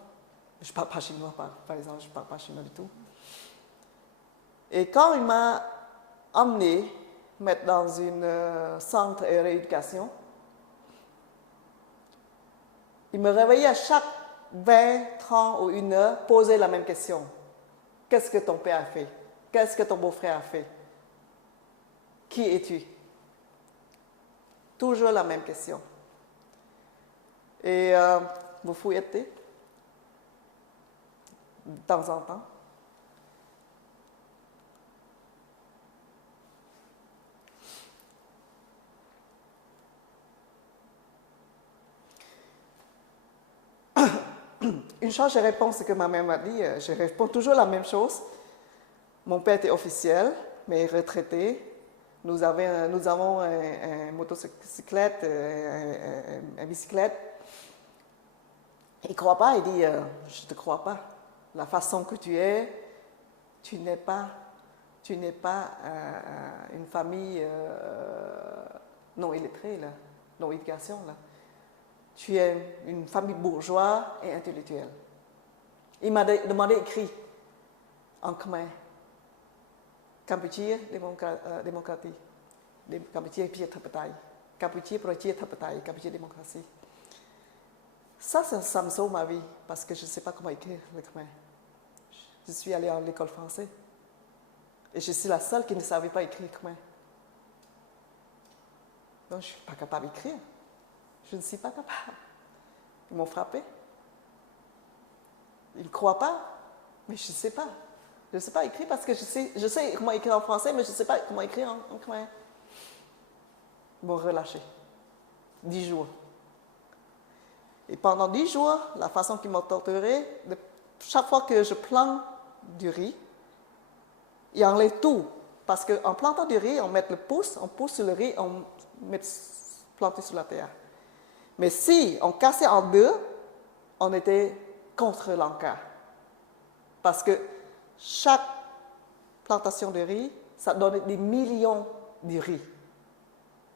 Je ne parle pas chinois, par exemple, je ne parle pas chinois du tout. Et quand il m'a emmené mettre dans un centre de rééducation, il me réveillait à chaque 20, 30 ou 1 heure, poser la même question. Qu'est-ce que ton père a fait? Qu'est-ce que ton beau-frère a fait? Qui es-tu? Toujours la même question. Et vous fouillettez de temps en temps. une chose, je réponds ce que ma mère m'a dit. Je réponds toujours la même chose. Mon père était officiel, mais retraité. Nous avons une motocyclette, une bicyclette. Il ne croit pas, il dit, je ne te crois pas. La façon que tu n'es pas une famille non illettrée, là, non éducation. Là. Tu es une famille bourgeoise et intellectuelle. Il m'a demandé d'écrire en khmer. Campuchia démocratie. Campuchia Pietapataï. Campuchia Prochietapataï. Campuchia démocratie. Ça me sauve ma vie parce que je ne sais pas comment écrire le khmer. Je suis allée à l'école française et je suis la seule qui ne savait pas écrire khmer. Donc je ne suis pas capable d'écrire. Je ne suis pas capable. Ils m'ont frappé. Ils ne croient pas, mais je ne sais pas. Je ne sais pas écrire parce que je sais comment écrire en français, mais je ne sais pas comment écrire en khmer. Ils m'ont relâché. 10 jours. Et pendant 10 jours, la façon qu'ils m'ont torturé, chaque fois que je plante du riz, ils enlèvent tout. Parce qu'en plantant du riz, on met le pouce, on pousse sur le riz, on met planté sur la terre. Mais si on cassait en deux, on était contre l'Anka. Parce que chaque plantation de riz, ça donne des millions de riz.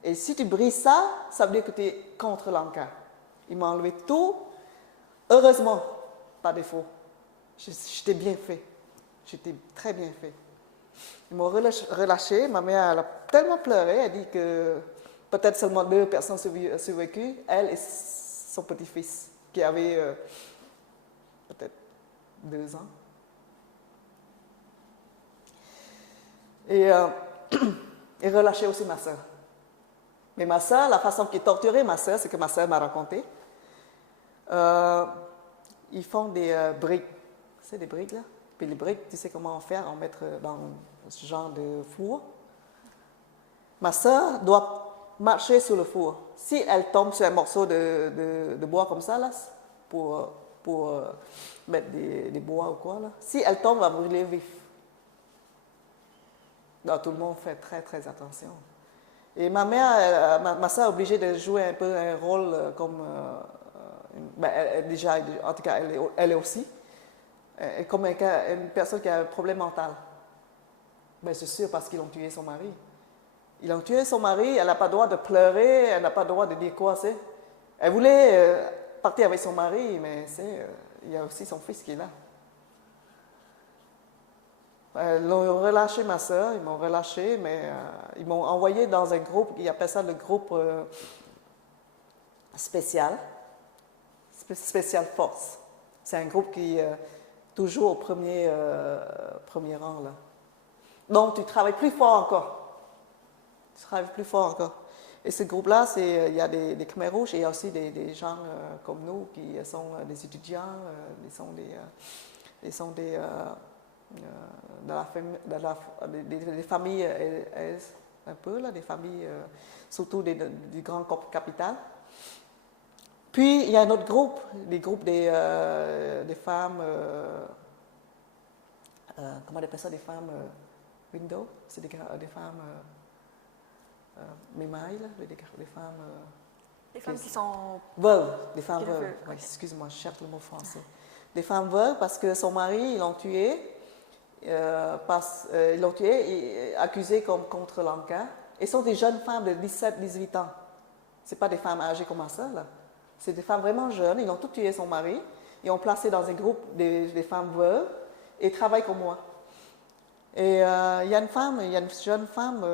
Et si tu brises ça, ça veut dire que tu es contre l'Anka. Ils m'ont enlevé tout. Heureusement, pas défaut. J'étais bien fait. J'étais très bien fait. Ils m'ont relâché. Ma mère elle a tellement pleuré. Elle dit que peut-être seulement 2 personnes survécues. Elle et son petit-fils, qui avait peut-être 2 ans. Et relâché aussi ma soeur. Mais ma soeur, la façon qu'ils torturaient ma soeur, c'est que ma soeur m'a raconté. Ils font des briques. C'est des briques, là. Puis les briques, tu sais comment faire, en mettre dans ce genre de four. Ma soeur doit marcher sur le four. Si elle tombe sur un morceau de bois comme ça, là, pour mettre des bois ou quoi, là, si elle tombe, elle va brûler vif. Donc, tout le monde fait très, très attention. Et ma mère, ma soeur est obligée de jouer un peu un rôle comme... déjà, en tout cas, elle est aussi. Comme une personne qui a un problème mental. Ben, c'est sûr, parce qu'ils ont tué son mari. Ils ont tué son mari, elle n'a pas le droit de pleurer, elle n'a pas le droit de dire quoi, c'est. Elle voulait partir avec son mari, mais il y a aussi son fils qui est là. Ils ont relâché ma soeur, ils m'ont relâché, mais ils m'ont envoyé dans un groupe, ils appellent ça le groupe spécial force. C'est un groupe qui est toujours au premier rang, là. Donc, tu travailles plus fort encore. Et ce groupe-là, il y a des Khmer rouges et il y a aussi des gens comme nous qui sont des étudiants, ils sont des familles un peu, là, des familles surtout du grand capital. Puis, il y a un autre groupe, des groupes des femmes, comment on appelle ça, des femmes window, c'est des femmes mémailles, des femmes... Les femmes qui sont... Veuves, des femmes veuves. Okay. Oui, excuse-moi, je cherche le mot français. Des femmes veuves parce que son mari, ils l'ont tué, accusé comme contre l'Anka. Et sont des jeunes femmes de 17-18 ans. Ce pas des femmes âgées comme ça, là. C'est des femmes vraiment jeunes. Ils ont tout tué son mari. Ils ont placé dans un groupe des femmes veuves et travaillent comme moi. Et il y a une jeune femme,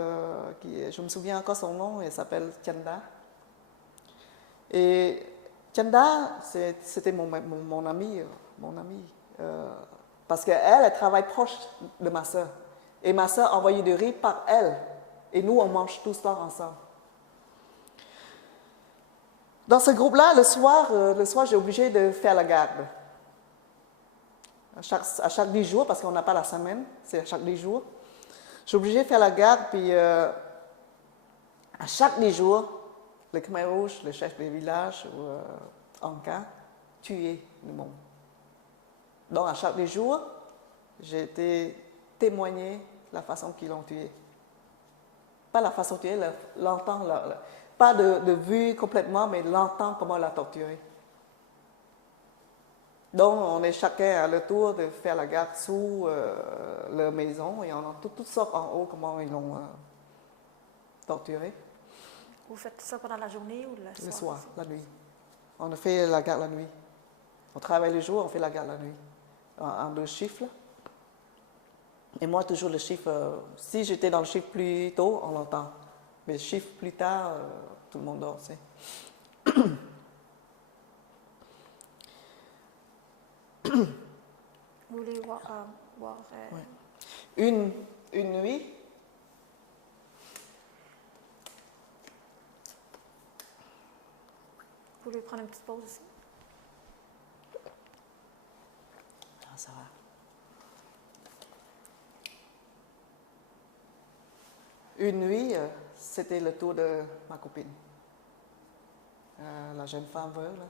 je me souviens encore son nom, elle s'appelle Tianda. Et Tianda, c'était mon amie, parce qu'elle travaille proche de ma soeur. Et ma soeur envoyait du riz par elle. Et nous, on mange tout ça ensemble. Dans ce groupe-là, le soir, j'ai obligé de faire la garde. À chaque 10 jours, parce qu'on n'a pas la semaine, c'est à chaque 10 jours. Je suis obligé de faire la garde, puis à chaque 10 jours, le Khmer rouge, le chef du village, Anka, tuait le monde. Donc, à chaque jour, j'ai été témoigner la façon qu'ils l'ont tué. Pas la façon de tuer, l'entendre, pas de vue complètement, mais l'entendre comment l'a torturé. Donc, on est chacun à le tour de faire la garde sous leur maison et on a toutes sortes en haut comment ils l'ont torturé. Vous faites ça pendant la journée ou le soir? Le soir, la nuit. On a fait la garde la nuit. On travaille le jour, on fait la garde la nuit. En 2 chiffres. Là. Et moi, toujours le chiffre, si j'étais dans le chiffre plus tôt, on l'entend. Mais le chiffre plus tard, tout le monde dort, tu sais. Vous voulez voir Ouais. Une nuit, vous voulez prendre une petite pause ici? ah, ça va. Une nuit, c'était le tour de ma copine. La jeune femme veuve, là.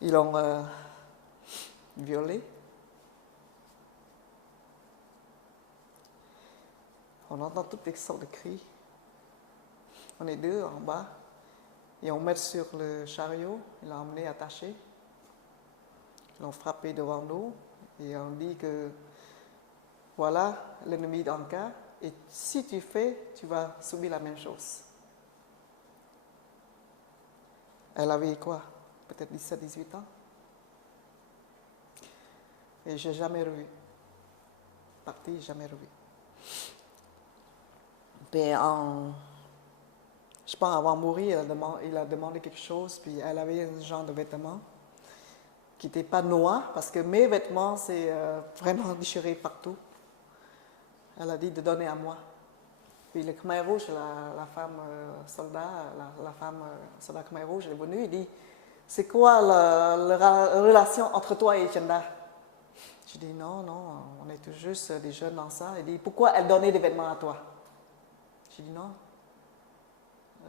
Ils l'ont violée. On entend toutes les sortes de cris. On est 2 en bas. Et on met sur le chariot. Ils l'ont emmené attaché. Ils l'ont frappé devant nous. Et on dit que voilà l'ennemi d'Anka. Et si tu fais, tu vas subir la même chose. Elle avait quoi? Peut-être 17-18 ans. Et je n'ai jamais revu. Parti, jamais revu. Puis je pense avant de mourir, il a demandé quelque chose, puis elle avait un genre de vêtements qui n'était pas noir, parce que mes vêtements, c'est vraiment déchiré partout. Elle a dit de donner à moi. Puis le Khmer Rouge, la femme soldat, la femme soldat Khmer Rouge, elle est venue, elle dit, c'est quoi la relation entre toi et Chanda? Je dis, non, on est tous juste des jeunes dans ça. Elle dit, pourquoi elle donnait des vêtements à toi? J'ai dit, non.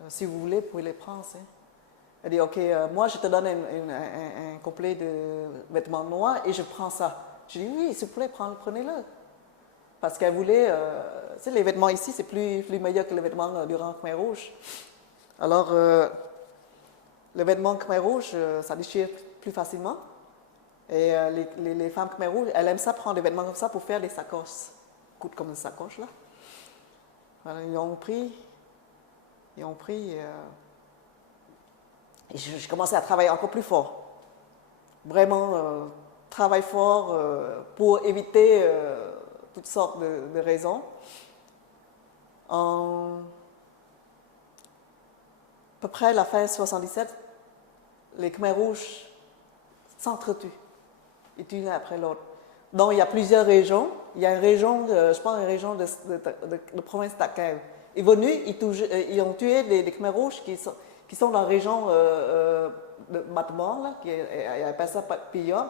Si vous voulez, vous pouvez les prendre. Hein. Elle dit, ok, moi je te donne un complet de vêtements noirs et je prends ça. Je dis, oui, s'il vous plaît, prenez-le. Parce qu'elle voulait, tu sais, les vêtements ici, c'est plus meilleur que les vêtements du rang Khmer Rouge. Alors, le vêtement Khmer Rouge, ça déchire plus facilement. Et les femmes Khmer Rouge, elles aiment ça, prendre des vêtements comme ça pour faire des sacoches. Coûte comme une sacoche, là. Alors, ils ont pris, et je commençais à travailler encore plus fort. Vraiment, travail fort pour éviter toutes sortes de raisons. À peu près la fin 77, les Khmer Rouges s'entretuent. Ils tuent l'un après l'autre. Donc, il y a plusieurs régions. Il y a une région, je pense, une région de province d'Akaï. Ils sont venus, ils ont tué les Khmer Rouges qui sont dans la région de Matmore, là, qui appelle ça Pillon.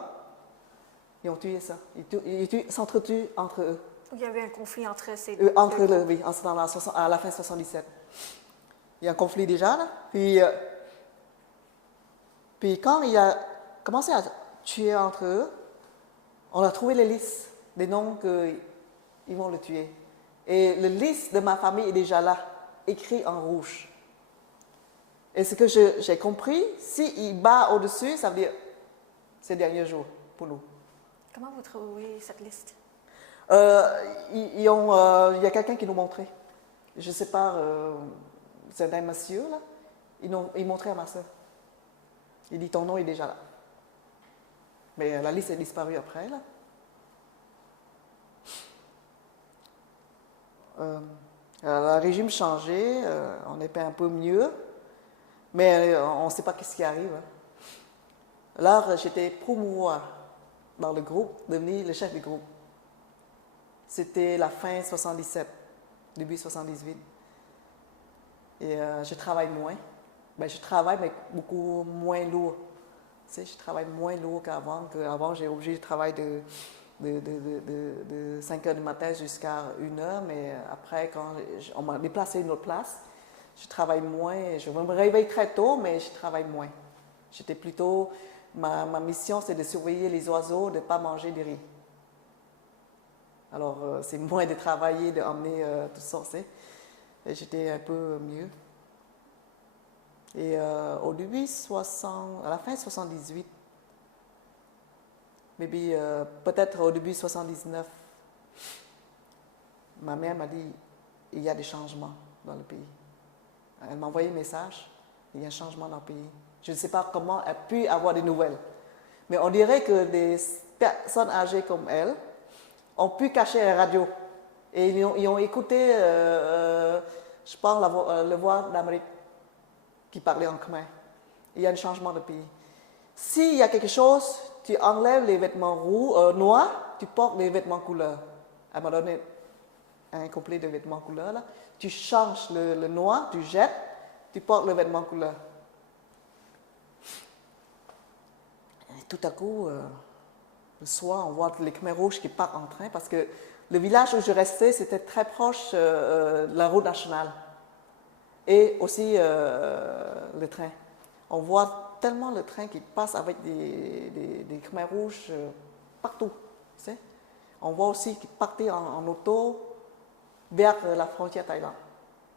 Ils ont tué ça. Ils s'entretuent entre eux. Il y avait un conflit entre ces deux. Entre eux, oui, à la fin 77. Il y a un conflit déjà, là. Puis quand il a commencé à tuer entre eux, on a trouvé les listes des noms qu'ils vont le tuer. Et la liste de ma famille est déjà là, écrit en rouge. Et ce que j'ai compris, s'il bat au-dessus, ça veut dire c'est le dernier jour pour nous. Comment vous trouvez cette liste? Il y a quelqu'un qui nous montrait. Je ne sais pas, c'est un monsieur, là. Il montrait à ma soeur. Il dit ton nom est déjà là. Mais la liste est disparue après, là. Le régime changeait, on était un peu mieux, mais on ne sait pas ce qui arrive. Hein. Là, j'étais promouvoir dans le groupe, devenir le chef du groupe. C'était la fin 77, début 78. Et je travaille moins. Ben, je travaille, mais beaucoup moins lourd. Tu sais, je travaille moins lourd qu'avant. Avant, j'ai obligé de travailler de 5 heures du matin jusqu'à 1 heure, mais après, quand on m'a déplacé à une autre place, je travaille moins. Je me réveille très tôt, mais je travaille moins. J'étais plutôt ma mission, c'est de surveiller les oiseaux, de ne pas manger du riz. Alors, c'est moins de travailler, d'emmener tout ça, et j'étais un peu mieux. Et au début, à la fin 78, peut-être au début 79, ma mère m'a dit, il y a des changements dans le pays. Elle m'a envoyé un message, il y a un changement dans le pays. Je ne sais pas comment elle a pu avoir des nouvelles. Mais on dirait que des personnes âgées comme elle ont pu cacher la radio. Et ils ont écouté, je pense, la voix d'Amérique qui parlait en khmer. Il y a un changement de pays. S'il y a quelque chose, tu enlèves les vêtements noirs, tu portes les vêtements couleur. Elle m'a donné un complet de vêtements couleur. Là. Tu changes le noir, tu jettes, tu portes le vêtement couleur. Et tout à coup, le soir, on voit les Khmers rouges qui partent en train parce que le village où je restais, c'était très proche de la route nationale et aussi le train. On voit tellement le train qui passe avec des Khmers rouges partout. Tu sais. On voit aussi qu'ils partaient en auto vers la frontière Thaïlande.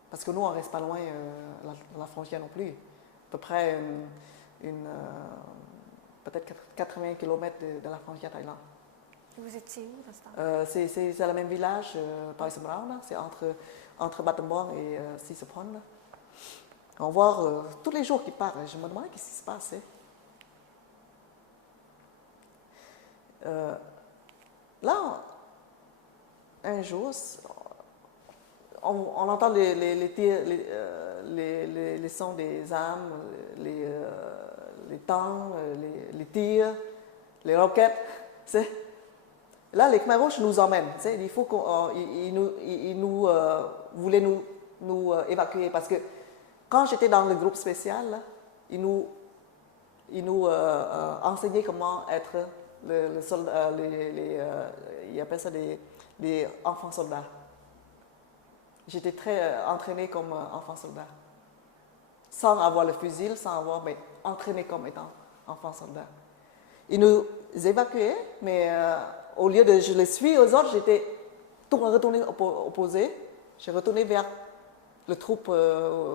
Parce que nous, on ne reste pas loin de la frontière non plus. À peu près peut-être 80 km de la frontière Thaïlande. Vous étiez où dans ce temps? C'est le même village, Pai Samrao, c'est entre Battambang et Sisophon. On voit tous les jours qu'ils partent. Je me demande qu'est-ce qui se passe. Là, un jour, on entend les sons des armes, les tanks, les tirs, les roquettes. C'est. Là, les Khmers rouges nous emmènent. Il faut qu'ils voulaient nous évacuer parce que quand j'étais dans le groupe spécial, là, ils nous enseignaient comment être le soldat, ils appellent ça des enfants soldats. J'étais très entraînée comme enfant soldat. Sans avoir le fusil, sans avoir, mais entraînée comme étant enfant soldat. Ils nous évacuaient, mais au lieu de je les suis aux autres, j'étais retourné opposé. J'ai retourné vers le troupe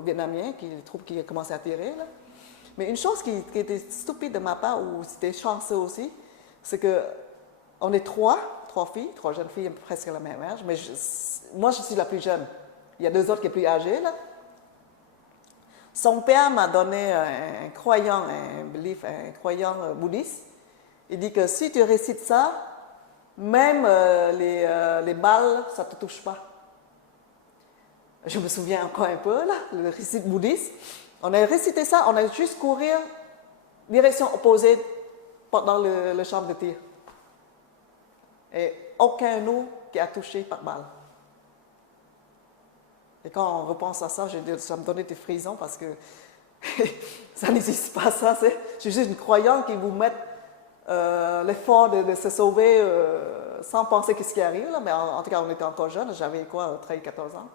vietnamien, les troupes qui commençaient à tirer. Là. Mais une chose qui était stupide de ma part, ou c'était chanceux aussi, c'est que on est trois filles, 3 jeunes filles, presque à la même âge, mais moi je suis la plus jeune. Il y a 2 autres qui sont plus âgées. Là. Son père m'a donné un croyant, un croyant bouddhiste. Il dit que si tu récites ça, même les balles, ça ne te touche pas. Je me souviens encore un peu, là, le récit bouddhiste. On a récité ça, on a juste courir direction opposée pendant le champ de tir. Et aucun nous qui a touché par balle. Et quand on repense à ça, ça me donnait des frissons parce que ça n'existe pas, ça. C'est juste une croyante qui vous met l'effort de se sauver sans penser qu'est-ce qui arrive. Là. Mais en tout cas, on était encore jeunes, j'avais 13-14 ans.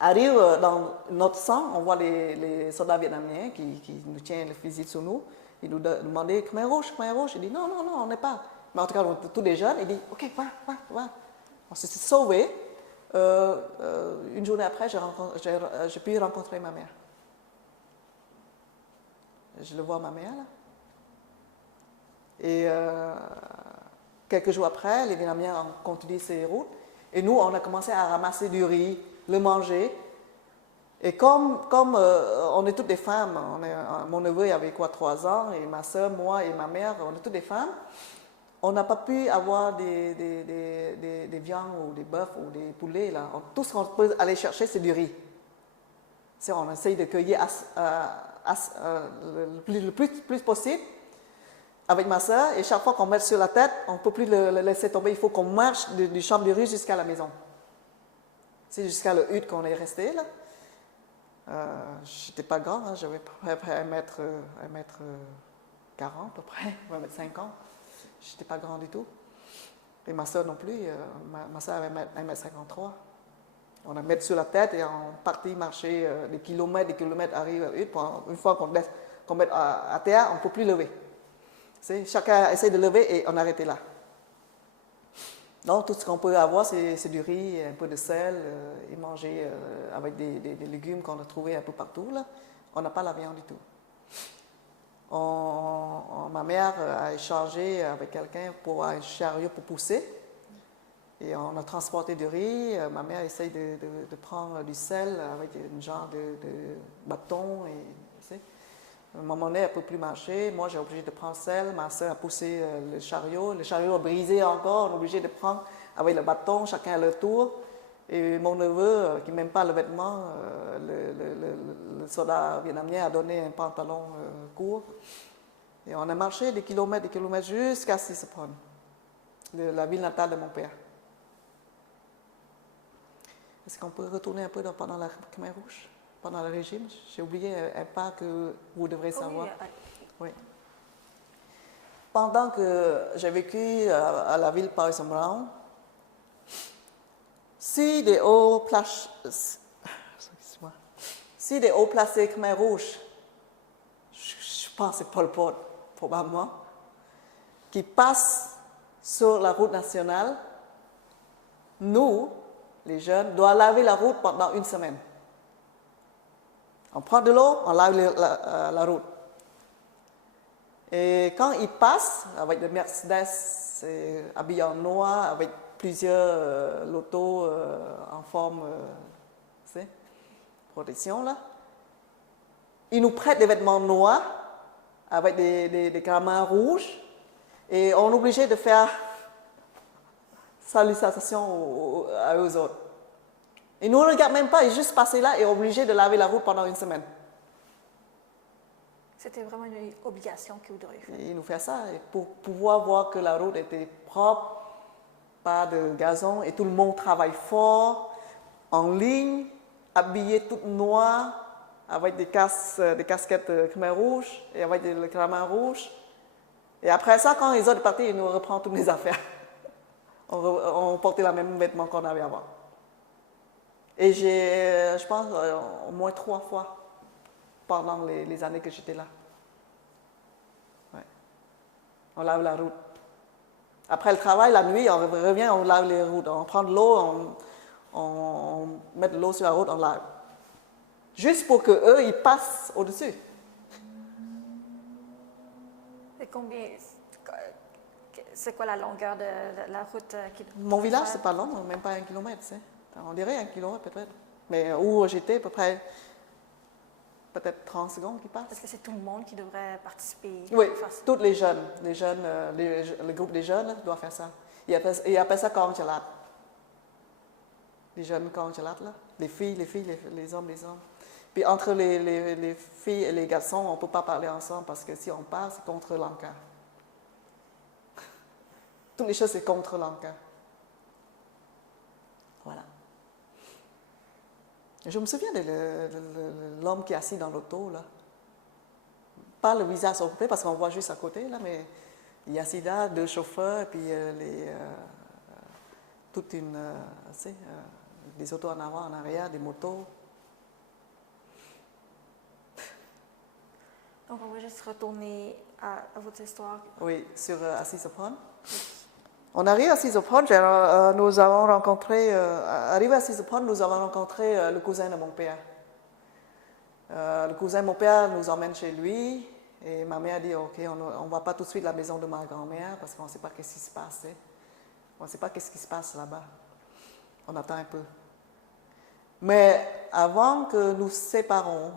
Arrive dans notre sang, on voit les soldats vietnamiens qui nous tiennent le fusil sur nous. Ils nous demandaient Khmer rouge. Il dit non, on n'est pas. Mais en tout cas, on était tous des jeunes. Il dit ok, va. On s'est sauvés. Une journée après, j'ai pu rencontrer ma mère. Je le vois ma mère là. Et quelques jours après, les Vietnamiens ont continué ces routes. Et nous, on a commencé à ramasser du riz, le manger. Et comme on est toutes des femmes, mon neveu il avait 3 ans, et ma soeur, moi et ma mère, on est toutes des femmes, on n'a pas pu avoir des viandes ou des bœufs ou des poulets. Là. Tout ce qu'on peut aller chercher, c'est du riz. On essaye de cueillir le plus possible avec ma soeur, et chaque fois qu'on met sur la tête, on ne peut plus le laisser tomber, il faut qu'on marche du champ de riz jusqu'à la maison. C'est jusqu'à le hutte qu'on est resté là. Je n'étais pas grand, hein, j'avais près 1m40 à peu près, 1m50. Je n'étais pas grand du tout. Et ma soeur non plus, ma soeur avait 1m53. On a mis sur la tête et on partit marcher des kilomètres, arriver à la hutte. Une fois qu'on qu'on met à terre, on ne peut plus lever. Chacun essaie de lever et on arrêtait là. Donc, tout ce qu'on peut avoir, c'est du riz, un peu de sel, et manger avec des légumes qu'on a trouvés un peu partout. Là. On n'a pas la viande du tout. Ma mère a échangé avec quelqu'un pour un chariot pour pousser. Et on a transporté du riz. Ma mère essaye de prendre du sel avec un genre de bâton. Et, à un moment donné, elle ne peut plus marcher. Moi, j'ai obligé de prendre sel. Ma soeur a poussé le chariot. Le chariot a brisé encore. On est obligé de prendre avec le bâton, chacun à leur tour. Et mon neveu, qui n'aime pas le vêtement, le soldat vietnamien a donné un pantalon court. Et on a marché des kilomètres jusqu'à Sissephone, la ville natale de mon père. Est-ce qu'on peut retourner un peu pendant la Khmer Rouge, pendant le régime? J'ai oublié un pas que vous devrez savoir. Oui. Pendant que j'ai vécu à la ville Paris Brown, si des hauts placés Khmer Rouge, je pense que c'est Pol Pot, probablement, qui passent sur la route nationale, nous, les jeunes, doivent laver la route pendant une semaine. On prend de l'eau, on lave la route. Et quand ils passent avec des Mercedes habillés en noir, avec plusieurs lotos en forme protection, là, ils nous prêtent des vêtements noirs avec des grammaires rouges et on est obligé de faire salutation à eux autres. Ils ne nous regardent même pas, ils juste passent là et sont obligés de laver la route pendant une semaine. C'était vraiment une obligation que vous devriez faire. Ils nous font ça pour pouvoir voir que la route était propre, pas de gazon et tout le monde travaille fort, en ligne, habillé tout noir, avec des casquettes Khmer rouges et avec des cramards rouges. Et après ça, quand ils sont partis, ils nous reprennent toutes les affaires. on portait les mêmes vêtements qu'on avait avant. Et je pense, au moins 3 fois pendant les années que j'étais là. Ouais. On lave la route. Après le travail, la nuit, on revient, on lave les routes. On prend de l'eau, on met de l'eau sur la route, on lave. Juste pour qu'eux, ils passent au-dessus. C'est quoi la longueur de la route Mon village, c'est pas long, même pas 1 kilomètre. On dirait 1 kilomètre peut-être. Mais où j'étais, à peu près, peut-être 30 secondes qui passent. Est-ce que c'est tout le monde qui devrait participer? Oui, tous les jeunes. Le groupe des jeunes doit faire ça. Ils appellent ça Kong Chalat. Les jeunes Kong Chalat, là. Les filles, les hommes, les hommes. Puis entre les filles et les garçons, on ne peut pas parler ensemble parce que si on parle, c'est contre l'Anka. Toutes les choses, c'est contre l'Anka. Voilà. Je me souviens de l'homme qui est assis dans l'auto, là. Pas le visage occupé parce qu'on voit juste à côté, là, mais il y a assis là, 2 chauffeurs, et puis toute des autos en avant, en arrière, des motos. Donc, on va juste retourner à votre histoire. Oui, sur Sissephone. On arrive à Sissephone, nous avons rencontré, arrivé à Sissephone, nous avons rencontré le cousin de mon père. Le cousin de mon père nous emmène chez lui et ma mère dit ok, on ne va pas tout de suite à la maison de ma grand-mère parce qu'on ne sait pas qu'est-ce qui se passe. On ne sait pas qu'est-ce qui se passe là-bas. On attend un peu. Mais avant que nous séparons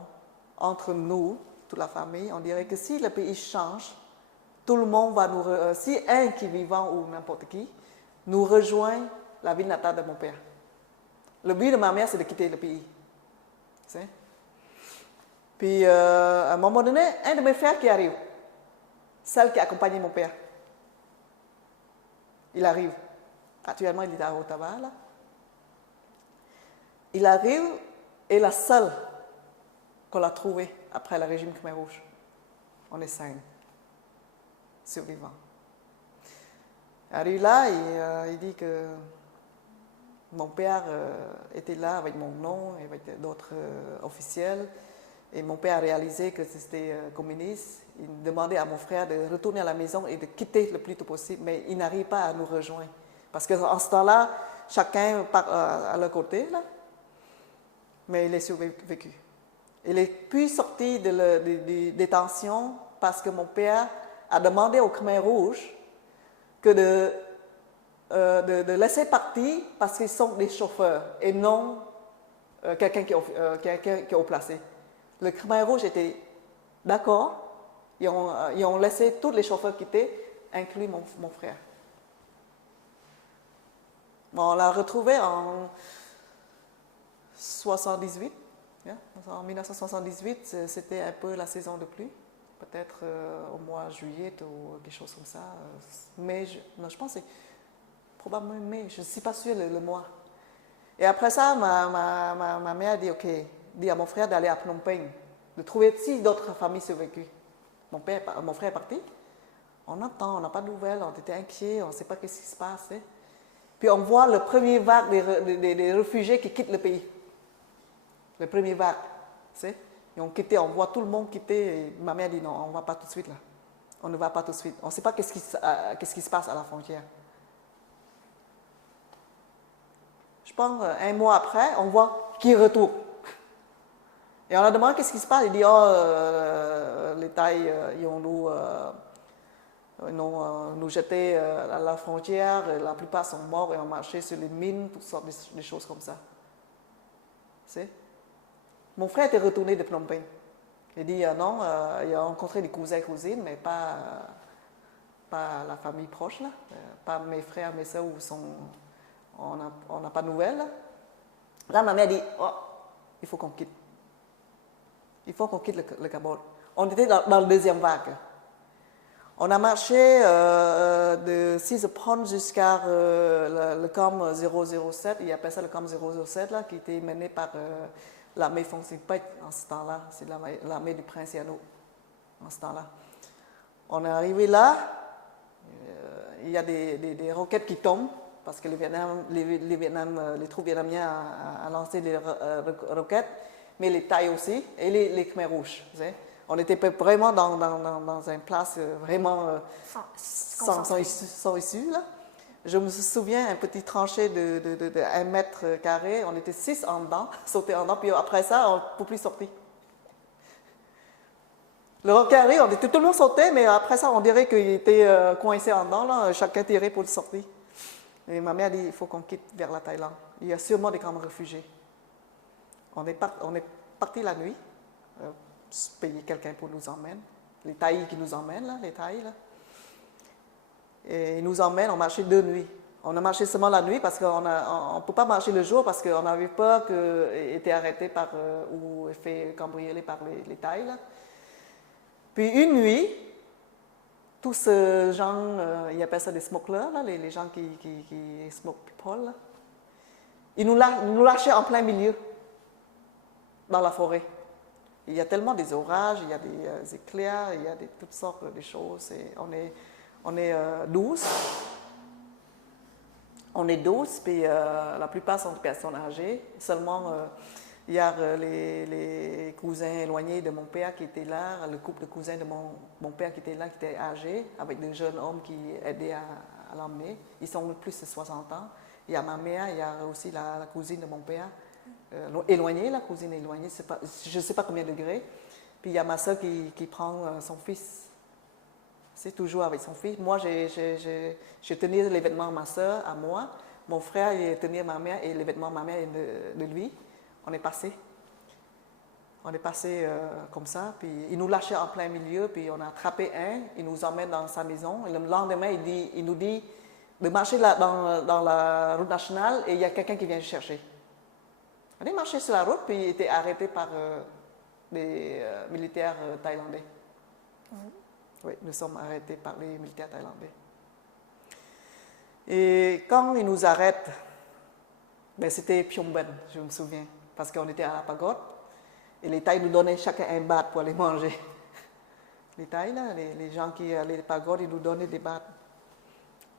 entre nous, toute la famille, on dirait que si le pays change, tout le monde va nous... si un qui est vivant ou n'importe qui nous rejoint la ville natale de mon père. Le but de ma mère, c'est de quitter le pays. Tu sais? Puis, à un moment donné, un de mes frères qui arrive, celle qui accompagnait mon père, il arrive. Actuellement, il est à Ottawa, là. Il arrive et la seule qu'on a trouvée après le régime Khmer Rouge. On est 5 survivants. Il arrive là et il dit que mon père était là avec mon nom et avec d'autres officiels. Et mon père a réalisé que c'était communiste. Il demandait à mon frère de retourner à la maison et de quitter le plus tôt possible, mais il n'arrive pas à nous rejoindre. Parce qu'en ce temps-là, chacun part à leur côté, là. Mais il est survécu. Il est puis sorti de détention parce que mon père a demandé au Khmer Rouge que de laisser partir parce qu'ils sont des chauffeurs et non quelqu'un qui est haut placé. Le Khmer Rouge était d'accord, ils ont laissé tous les chauffeurs quitter, inclus mon frère. Bon, on l'a retrouvé en 78. En 1978, c'était un peu la saison de pluie, peut-être au mois de juillet ou quelque chose comme ça. Mais je pense que c'est probablement mai, je ne suis pas sûre le mois. Et après ça, ma mère a dit, OK, dit à mon frère d'aller à Phnom Penh, de trouver si d'autres familles survécues. Mon frère est parti, on attend, on n'a pas de nouvelles, on était inquiets, on ne sait pas ce qui se passe. Hein. Puis on voit le premier vague des réfugiés qui quittent le pays. Le premier vague, ils ont quitté, on voit tout le monde quitter. Et ma mère dit non, on ne va pas tout de suite là. On ne va pas tout de suite. On ne sait pas qu'est-ce qui se passe à la frontière. Je pense un mois après, on voit qu'ils retournent. Et on a demandé qu'est-ce qui se passe. Il dit les Thaïs, ils ont nous jeté à la frontière. La plupart sont morts et ont marché sur les mines, toutes sortes de choses comme ça. Mon frère était retourné de Phnom Penh. Il dit non, il a rencontré des cousins et cousines, mais pas la famille proche, là. Pas mes frères, mes soeurs, on n'a pas de nouvelles. Là, ma mère dit il faut qu'on quitte. Il faut qu'on quitte le Cambodge. On était dans la deuxième vague. On a marché de Sisephon jusqu'à le camp 007. Il appelle ça le camp 007, là, qui était mené par l'armée Phong Sipet en ce temps-là. C'est l'armée du prince Sihanouk en ce temps-là. On est arrivé là. Il y a des roquettes qui tombent parce que les troupes vietnamiennes ont lancé des roquettes, mais les Thaïs aussi et les Khmer Rouges. On était vraiment dans une place vraiment sans issue. Là. Je me souviens, un petit tranchée de 1 mètre carré, on était 6 en dedans, sautés en dedans, puis après ça, on ne peut plus sortir. Le roquet arrive, tout le monde sautait, mais après ça, on dirait qu'il était coincé en dedans, là, chacun tirait pour le sortir. Et ma mère dit, il faut qu'on quitte vers la Thaïlande. Il y a sûrement des camps de réfugiés. On est parti la nuit, payer quelqu'un pour nous emmener. Les Thaïs qui nous emmènent, là, les Thaïs, là. Et ils nous emmènent, on marchait 2 nuits. On a marché seulement la nuit parce qu'on ne peut pas marcher le jour parce qu'on avait peur qu'il était arrêté ou fait cambrioler par les Thaïs, là. Puis une nuit, tous ces gens, ils appellent ça des smokers, là, les gens qui smoke people, là, ils nous lâchaient en plein milieu, dans la forêt. Il y a tellement des orages, il y a des éclairs, il y a toutes sortes de choses. Et on est 12. On est 12, puis la plupart sont des personnes âgées. Seulement, il y a les cousins éloignés de mon père qui étaient là, le couple de cousins de mon père qui était là, qui était âgé, avec des jeunes hommes qui aidaient à l'emmener. Ils sont plus de 60 ans. Il y a ma mère, il y a aussi la cousine de mon père, éloignée, la cousine éloignée, je ne sais pas combien de degrés. Puis il y a ma soeur qui prend son fils. C'est toujours avec son fils. Moi, je tenais l'événement de ma soeur à moi. Mon frère, il tenait ma mère et l'événement de ma mère et de lui. On est passé. Comme ça, puis il nous lâchait en plein milieu, puis on a attrapé un, il nous emmène dans sa maison, et le lendemain, il nous dit de marcher dans la route nationale, et il y a quelqu'un qui vient le chercher. On est marché sur la route, puis il était arrêté par des militaires thaïlandais. Oui, nous sommes arrêtés par les militaires thaïlandais. Et quand ils nous arrêtent, ben c'était Phnom Penh, je me souviens, parce qu'on était à la pagode, et les Thaïs nous donnaient chacun un baht pour aller manger. Les Thaïs, là, les gens qui allaient à la pagode, ils nous donnaient des bahts.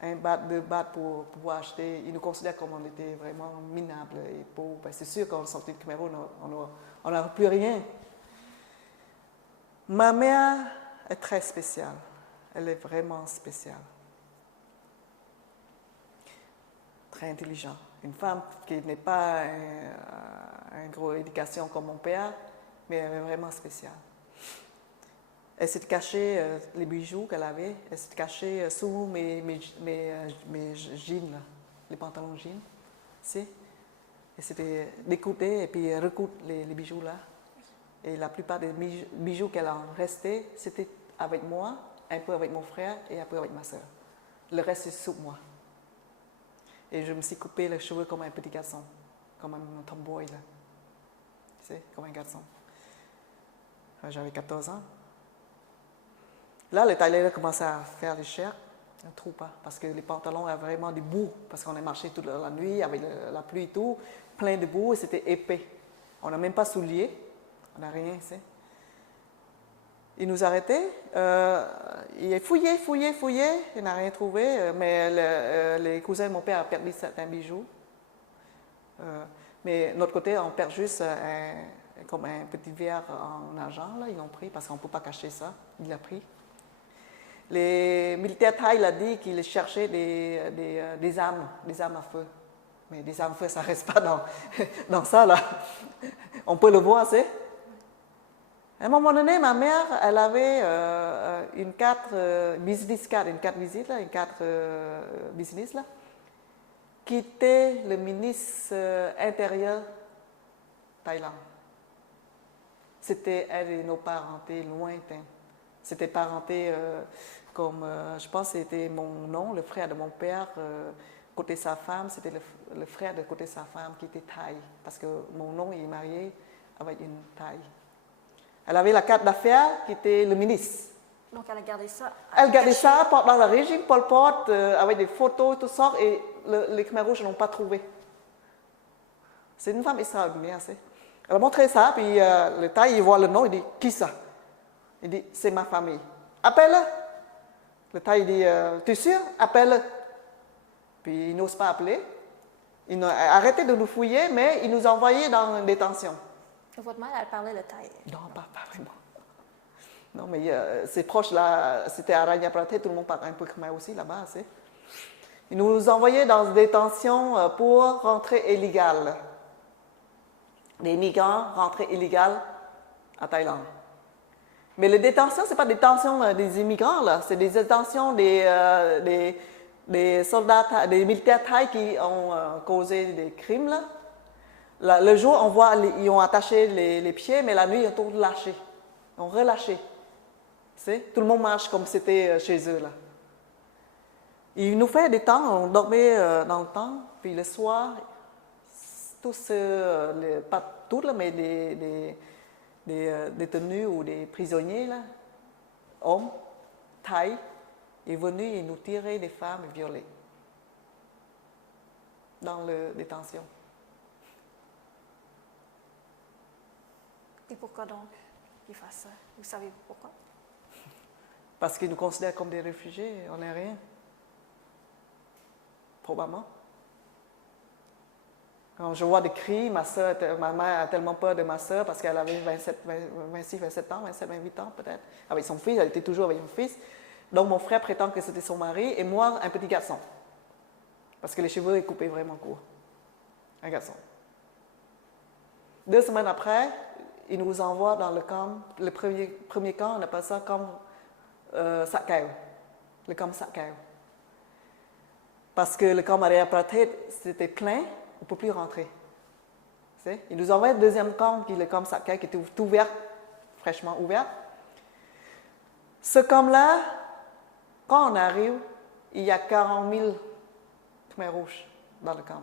1 baht, 2 bahts pour pouvoir acheter. Ils nous considèrent comme on était vraiment minables et pauvres. Ben, c'est sûr qu'on sortait de Khmer Rouge, on n'aurait plus rien. Ma mère est très spéciale. Elle est vraiment spéciale. Très intelligente. Une femme qui n'est pas une grosse éducation comme mon père, mais elle est vraiment spéciale. Elle s'est cachée les bijoux qu'elle avait, elle s'est cachée sous mes jeans, là, les pantalons jeans. Elle s'était découpée et puis recoupée les bijoux là. Et la plupart des bijoux qu'elle a restés, c'était avec moi, un peu avec mon frère et un peu avec ma soeur. Le reste, c'est sous moi. Et je me suis coupé les cheveux comme un petit garçon, comme un tomboy, là. Tu sais, comme un garçon. J'avais 14 ans. Là, le tailleur a commencé à faire les chairs. Je ne trouve pas, parce que les pantalons avaient vraiment du boue, parce qu'on a marché toute la nuit avec la pluie et tout, plein de boue, et c'était épais. On n'a même pas souliers, on n'a rien, tu sais. Il nous a arrêtés, il a fouillé, il n'a rien trouvé, mais les cousins de mon père ont perdu certains bijoux. Mais de notre côté, on perd juste comme un petit verre en argent, là, ils l'ont pris, parce qu'on ne peut pas cacher ça, il l'a pris. Les militaires thaïs l'ont dit qu'ils cherchaient des armes à feu. Mais des armes à feu, ça ne reste pas dans ça, là. On peut le voir, c'est. À un moment donné, ma mère, elle avait une carte business card, une carte visite, là, une carte business, là, qui était le ministre intérieur Thaïlande. C'était un de nos parentés lointains. C'était parenté comme, je pense que c'était mon oncle, le frère de mon père, côté sa femme, c'était le frère de côté sa femme qui était thaï, parce que mon oncle est marié avec une thaï. Elle avait la carte d'affaires qui était le ministre. Donc elle a gardé ça. Elle gardait ça pendant le régime Pol Pot, avec des photos, tout ça, et les Khmers rouges ne l'ont pas trouvé. C'est une femme extraordinaire, c'est. Elle a montré ça, puis le thaï, il voit le nom, il dit, qui ça? Il dit, c'est ma famille. Appelle-le. Le thaï dit, tu es sûr? Appelle-le. Puis il n'ose pas appeler. Il a arrêté de nous fouiller, mais il nous a envoyés dans une détention. Votre mère, elle parlait le thaï? Non, pas vraiment. Non, mais ses proches, là, c'était à Rania Praté, tout le monde parle un peu khmer aussi là-bas, c'est. Ils nous ont envoyés dans une détention pour rentrer illégal. Des migrants rentrés illégaux à Thaïlande. Mais les détentions, ce n'est pas des détentions des immigrants, là, c'est des détentions des soldats, des militaires thaïs qui ont causé des crimes. Là. Le jour, on voit, ils ont attaché les pieds, mais la nuit, ils ont tout lâché. Ils ont relâché. Tout le monde marche comme c'était chez eux. Là. Ils nous font des temps, on dormait dans le temps, puis le soir, tous, pas tous, là, mais des détenus ou des prisonniers, là, hommes, thaïs, est venu et nous tirer des femmes et violer dans la détention. Et pourquoi donc ils font ça? Vous savez pourquoi? Parce qu'ils nous considèrent comme des réfugiés, on n'est rien. Probablement. Quand je vois des cris, ma mère a tellement peur de ma soeur parce qu'elle avait 26, 27 ans, 27, 28 ans peut-être, avec son fils, elle était toujours avec son fils. Donc mon frère prétend que c'était son mari et moi, un petit garçon. Parce que les cheveux étaient coupés vraiment courts. Un garçon. 2 semaines après, ils nous envoient dans le camp, le premier camp, on appelle ça camp Sakao. Le camp Sakao. Parce que le camp Maria Pratet, c'était plein, on ne peut plus rentrer. Ils nous envoient le deuxième camp, qui est le camp Sakao, qui était tout ouvert, fraîchement ouvert. Ce camp-là, quand on arrive, il y a 40 000 Khmers rouges dans le camp.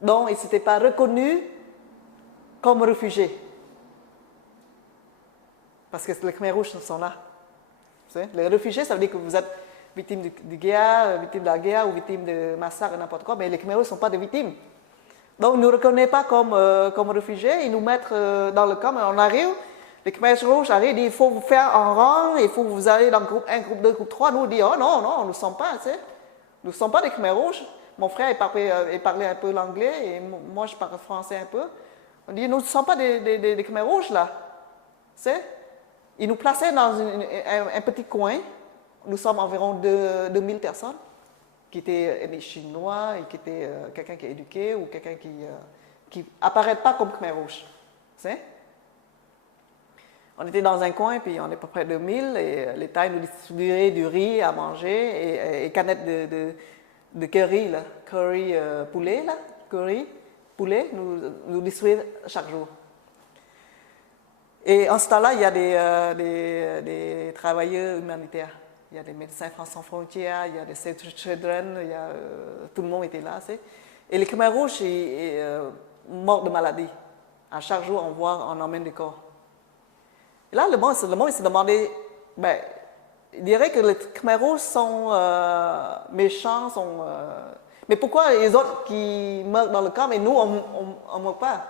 Donc, ils ne s'étaient pas reconnus comme réfugiés. Parce que les Khmers rouges sont là. Les réfugiés, ça veut dire que vous êtes victime de guerre, victime de la guerre ou victime de massacre, n'importe quoi, mais les Khmers rouges ne sont pas des victimes. Donc, ils ne nous reconnaissent pas comme réfugiés, ils nous mettent dans le camp, on arrive, les Khmers rouges arrivent, ils disent il faut vous faire en rang, il faut vous aller dans le groupe 1, groupe 2, groupe 3. Nous, on dit oh non, nous ne sommes pas, tu sais. Nous ne sommes pas des Khmers rouges. Mon frère, il parlait un peu l'anglais et moi, je parle français un peu. On dit nous ne sommes pas des Khmers rouges, là. Tu sais. Ils nous plaçaient dans un petit coin. Nous sommes environ 2000 personnes qui étaient des Chinois et qui étaient quelqu'un qui est éduqué ou quelqu'un qui apparaît pas comme Khmer Rouge. On était dans un coin, puis on est à peu près 2000, et les Thaïs nous distribuaient du riz à manger et canettes de curry, là, curry poulet, là, curry poulet, nous distribuaient chaque jour. Et en ce temps-là, il y a des travailleurs humanitaires. Il y a des médecins sans frontières, il y a des Save the Children, tout le monde était là. Et les Khmer Rouges morts de maladie. À chaque jour, on emmène des corps. Et là, le monde s'est demandé, il dirait que les Khmer Rouges sont méchants, mais pourquoi les autres qui meurent dans le camp, et nous, on ne meurt pas?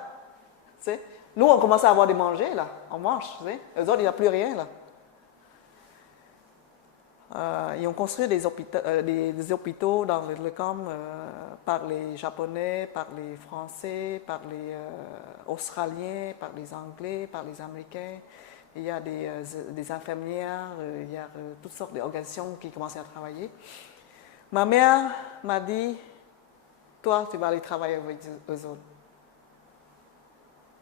T'sais? Nous, on commence à avoir des manger, là. On mange, les autres, il n'y a plus rien, là. Ils ont construit des hôpitaux dans le camp par les Japonais, par les Français, par les Australiens, par les Anglais, par les Américains. Il y a des infirmières, il y a toutes sortes d'organisations qui commençaient à travailler. Ma mère m'a dit, toi, tu vas aller travailler avec eux autres.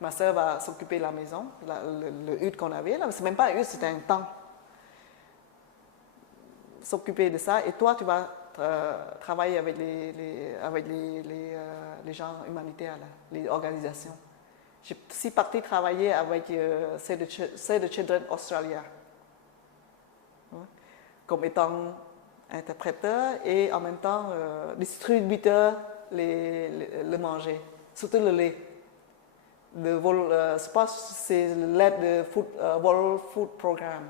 Ma soeur va s'occuper de la maison, le hutte qu'on avait. Ce n'est même pas un hutte, c'était un temple. S'occuper de ça, et toi, tu vas travailler avec les gens humanitaires, là, les organisations. Je suis partie travailler avec Save the Children Australia, comme étant interpréteur et en même temps distributeur le manger, surtout le lait. Je pense que c'est le lait de World Food Program.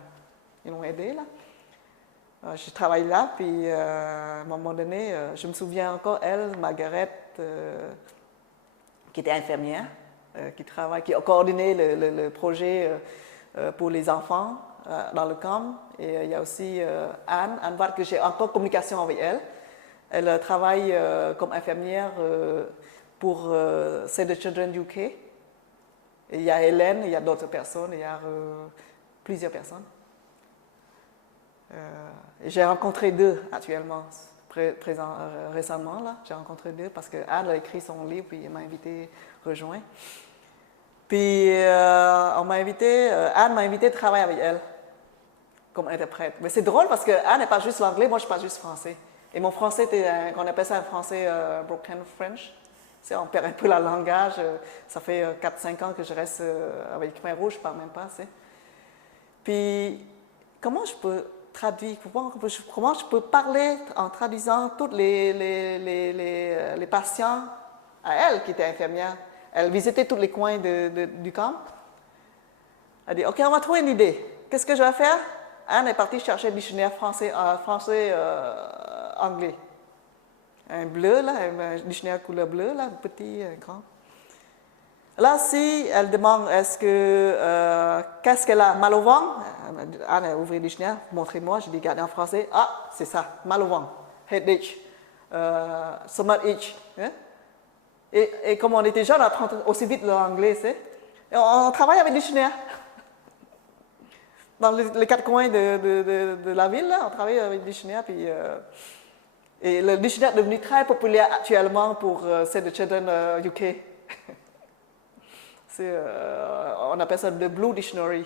Ils m'ont aidé là. Je travaille là, puis à un moment donné, je me souviens encore, elle, Margaret, qui était infirmière, qui a coordonné le projet pour les enfants dans le camp. Et il y a aussi Anne Watt, que j'ai encore communication avec elle. Elle travaille comme infirmière pour Save the Children UK. Et il y a Hélène, il y a d'autres personnes, il y a plusieurs personnes. J'ai rencontré deux actuellement, récemment. J'ai rencontré deux parce que Anne a écrit son livre et elle m'a invité à rejoindre. Puis Anne m'a invité à travailler avec elle comme interprète. Mais c'est drôle parce que Anne n'est pas juste l'anglais, moi je parle juste français. Et mon français était, on appelle ça un français broken French. On perd un peu le langage. Ça fait 4-5 ans que je reste avec Khmer Rouge, je ne parle même pas. Puis comment je peux traduire, comment je peux parler en traduisant tous les patients à elle qui était infirmière. Elle visitait tous les coins du camp. Elle dit, OK, on va trouver une idée. Qu'est-ce que je vais faire? Anne est partie chercher un dictionnaire français-anglais. Un bleu, là, un dictionnaire couleur bleue, là, un petit, un grand. Là, si elle demande, qu'est-ce qu'elle a? Mal au ventre? Anne a ouvert le dictionnaire, montrez-moi, je dis, regardez en français. Ah, c'est ça, mal au ventre, headache, stomach itch. Hein? Et comme on était jeunes, on apprend aussi vite l'anglais, et on travaille avec le dictionnaire. Dans les quatre coins de la ville, là, on travaille avec le dictionnaire, puis... et le dictionnaire est devenu très populaire actuellement pour Save the Children UK. On appelle ça le Blue Dictionary.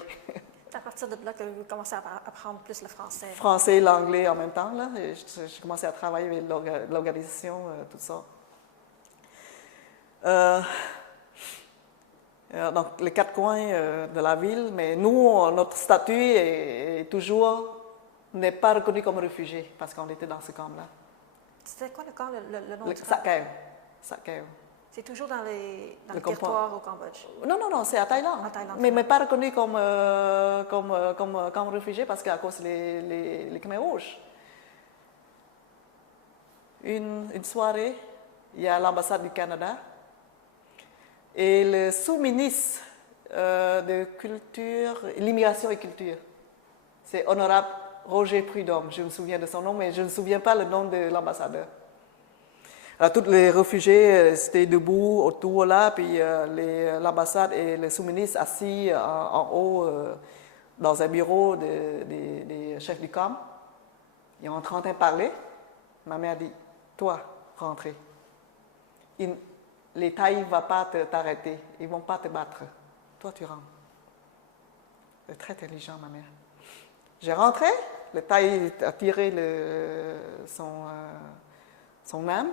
C'est à partir de là que vous commencez à apprendre plus le français. Français et l'anglais en même temps. J'ai commencé à travailler avec l'organisation, tout ça. Donc, les quatre coins de la ville, mais nous, notre statut n'est pas reconnu comme réfugié parce qu'on était dans ce camp-là. C'était quoi le camp, le nom du camp? Sakeo. C'est toujours dans le territoire au Cambodge? Non, c'est à Thaïlande. Mais pas reconnu comme réfugié parce qu'à cause les Khmer Rouges. Une soirée, il y a l'ambassade du Canada et le sous-ministre de culture, l'immigration et culture, c'est honorable Roger Prudhomme. Je me souviens de son nom, mais je ne me souviens pas le nom de l'ambassadeur. Alors, tous les réfugiés étaient debout autour là, puis l'ambassade et le sous-ministre assis en haut dans un bureau des chefs du camp. Ils sont en train de parler. Ma mère dit, toi, rentrez. Les Thaïs ne vont pas t'arrêter. Ils ne vont pas te battre. Toi, tu rentres. C'est très intelligent, ma mère. J'ai rentré. Le Thaï a tiré son arme.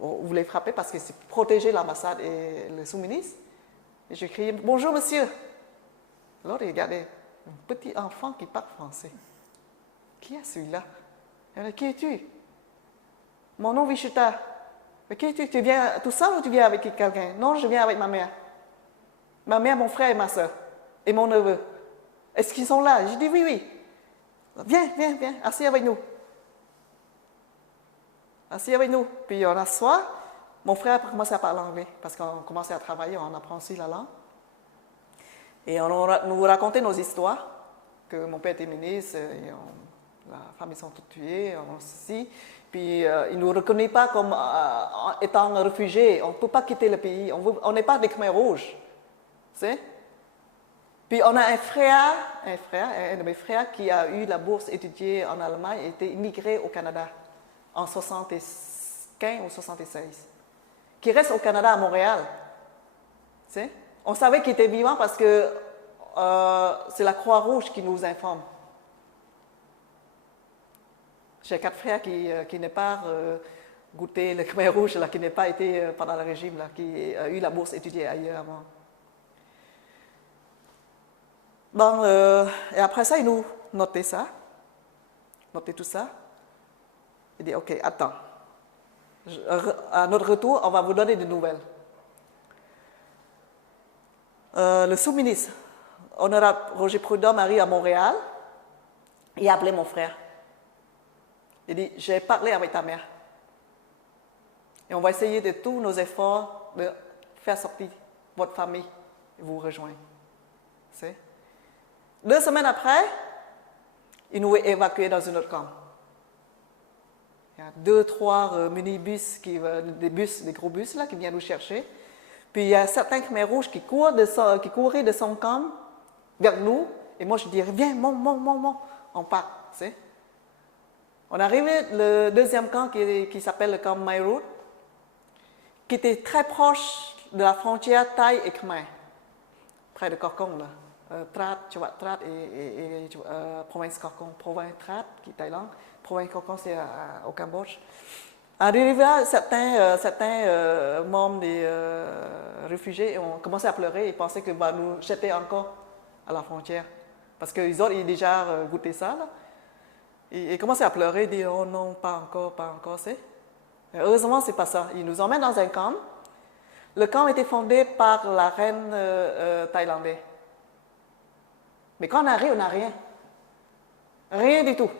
On voulait frapper parce que c'est protéger l'ambassade et le sous-ministre. Et j'ai crié, bonjour monsieur. Alors il regardait un petit enfant qui parle français. Qui est celui-là? Qui es-tu? Mon nom Vishuta. Mais qui es-tu? Tu viens tout seul ou tu viens avec quelqu'un? Non, je viens avec ma mère. Ma mère, mon frère et ma soeur. Et mon neveu. Est-ce qu'ils sont là? J'ai dit oui, oui. Viens, viens, viens, assieds avec nous. Assieds avec nous. Puis on s'assoit. Mon frère a commencé à parler anglais parce qu'on commençait à travailler, on apprend aussi la langue. Et on nous racontait nos histoires, que mon père était ministre, la femme ils sont toutes tuées, ceci. Puis ils ne nous reconnaissent pas comme étant réfugiés. On ne peut pas quitter le pays. On n'est pas des Khmers rouges. C'est? Puis on a un de mes frères qui a eu la bourse étudiée en Allemagne et était immigré au Canada en 75 ou 76. Qui reste au Canada, à Montréal. C'est? On savait qu'il était vivant parce que c'est la Croix-Rouge qui nous informe. J'ai 4 frères qui n'ont pas goûté le Khmer rouge, là, qui n'ont pas été pendant le régime, là, qui a eu la bourse étudiée ailleurs avant. Bon, et après ça, ils nous notaient tout ça. Ils disent, OK, attends. À notre retour, on va vous donner des nouvelles. Le sous-ministre, honorable Roger Prudhomme, arrive à Montréal. Il a appelé mon frère. Il dit, j'ai parlé avec ta mère. Et on va essayer de tous nos efforts de faire sortir votre famille et vous rejoindre. C'est? 2 semaines après, ils nous ont évacués dans un autre camp. Il y a 2, 3 minibus, des gros bus là, qui viennent nous chercher. Puis il y a certains Khmers rouges qui couraient de son camp vers nous. Et moi, je dis, viens, monte. On part. C'est? On est arrivé le deuxième camp qui s'appelle le camp Mairut, qui était très proche de la frontière Thaï et Khmer, près de Korkong, là. Trat, Chawat Trat et province Korkong, province Trat qui est Thaïlande, province Korkong c'est au Cambodge. Arrivé là, certains membres des réfugiés ont commencé à pleurer et pensaient que va nous jeter encore à la frontière. Parce qu'ils ont déjà goûté ça. Là. Ils commençaient à pleurer et dire oh non, pas encore, c'est. Heureusement, c'est pas ça. Ils nous emmènent dans un camp. Le camp était fondé par la reine thaïlandaise. Mais quand on arrive, on n'a rien. Rien du tout.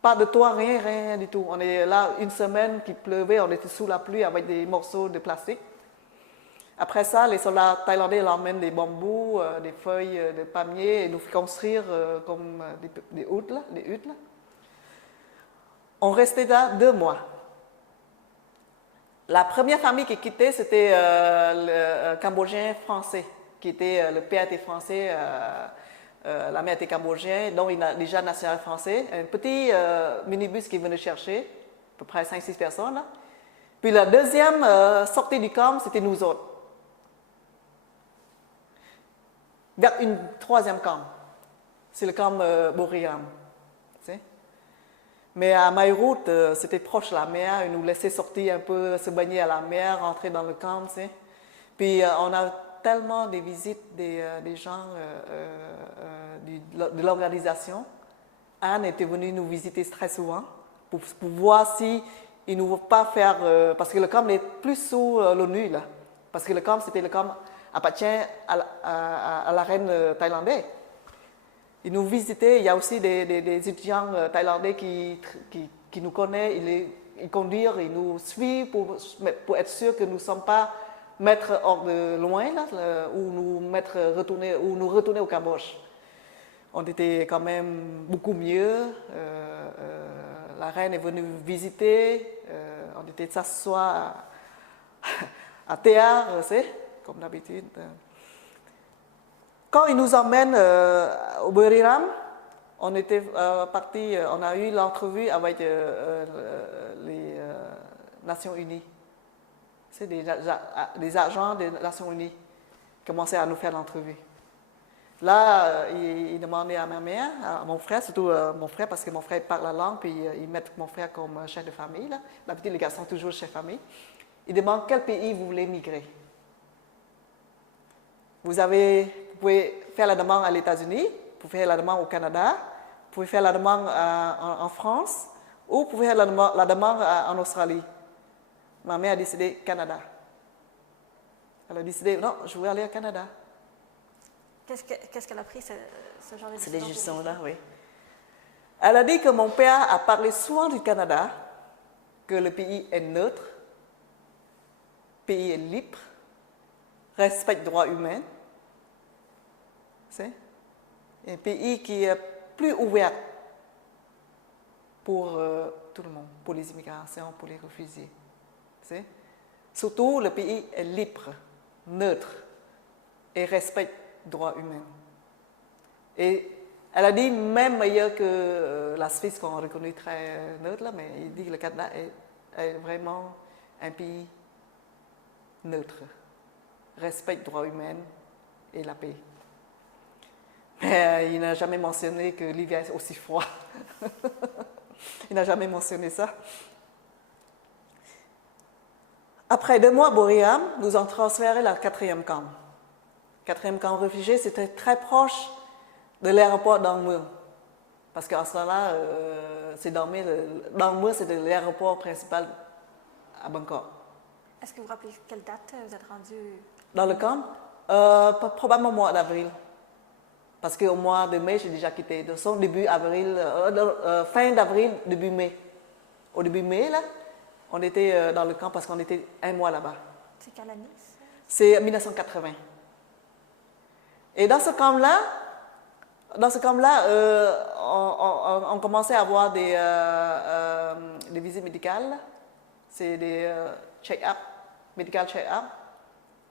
Pas de toit, rien du tout. On est là 1 semaine qui pleuvait, on était sous la pluie avec des morceaux de plastique. Après ça, les soldats thaïlandais l'emmènent des bambous, des feuilles de palmier et nous font construire comme des huttes. Là. On restait là 2 mois. La première famille qui quittait, c'était le Cambodgien français, qui était le père était français, la mère était cambodgienne, donc il a déjà national français. Un petit minibus qui venait chercher, à peu près 5-6 personnes. Là. Puis la deuxième sortie du camp, c'était nous autres. Vers une 3e camp. C'est le camp Boriram. Mais à Mairut, c'était proche de la mer, ils nous laissaient sortir un peu, se baigner à la mer, rentrer dans le camp. Puis on a tellement des visites des gens de l'organisation. Anne était venue nous visiter très souvent pour voir si ils ne vont pas faire... parce que le camp n'est plus sous l'ONU, là. Parce que le camp, c'était le camp appartient à la reine thaïlandaise. Ils nous visitaient, il y a aussi des étudiants thaïlandais qui nous connaissent, ils conduisent, ils nous suivent pour être sûr que nous ne sommes pas mettre hors de loin, là, ou nous retourner au Cambodge. On était quand même beaucoup mieux. La reine est venue visiter, on était s'asseoir à théâtre, c'est comme d'habitude. Quand ils nous emmènent au Buriram, on était parti, on a eu l'entrevue avec les Nations Unies. C'est des agents des Nations Unies qui commençaient à nous faire l'entrevue. Là, ils demandaient à ma mère, à mon frère, surtout mon frère, parce que mon frère parle la langue, puis ils mettent mon frère comme chef de famille. D'habitude, les garçons sont toujours chef de famille. Ils demandent quel pays vous voulez migrer. Vous pouvez faire la demande à l'États-Unis, vous pouvez faire la demande au Canada, vous pouvez faire la demande en France, ou vous pouvez faire la demande en Australie. Ma mère a décidé Canada. Elle a décidé, non, je veux aller au Canada. Qu'est-ce qu'elle a pris, ce genre de décision? C'est des décisions-là, oui. Elle a dit que mon père a parlé souvent du Canada, que le pays est neutre, le pays est libre, respecte les droits humains. C'est un pays qui est plus ouvert pour tout le monde, pour les immigrations, pour les réfugiés. C'est surtout, le pays est libre, neutre et respecte les droits humains. Et elle a dit même meilleur que la Suisse qu'on reconnaît très neutre, là, mais il dit que le Canada est vraiment un pays neutre, respecte les droits humains et la paix. Mais il n'a jamais mentionné que l'hiver est aussi froid. Il n'a jamais mentionné ça. Après 2 mois à Buriram, nous avons transféré la 4e camp. 4e camp réfugié, c'était très proche de l'aéroport d'Angmur. Parce qu'en ce moment-là, Angmur, c'était l'aéroport principal à Bangkok. Est-ce que vous vous rappelez quelle date vous êtes rendu? Dans le camp? Probablement au mois d'avril. Parce qu'au mois de mai, j'ai déjà quitté. De son début avril, fin d'avril, début mai. Au début mai, là, on était dans le camp parce qu'on était 1 mois là-bas. C'est quelle année? C'est 1980. Et dans ce camp-là, on commençait à avoir des visites médicales. C'est des check-up, medical check-up,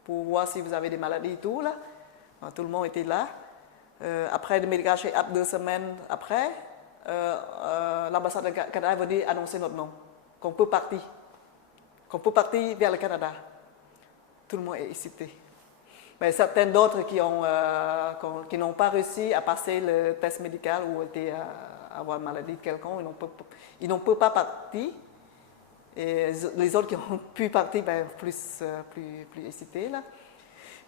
pour voir si vous avez des maladies et tout. Là. Tout le monde était là. Après le medical check-up, 2 semaines après, l'ambassade du Canada est venue annoncer notre nom, qu'on peut partir vers le Canada. Tout le monde est excité. Mais certains d'autres qui n'ont pas réussi à passer le test médical ou avoir une maladie quelconque, ils n'ont pas partir. Et les autres qui ont pu partir, ben, plus excités. Là.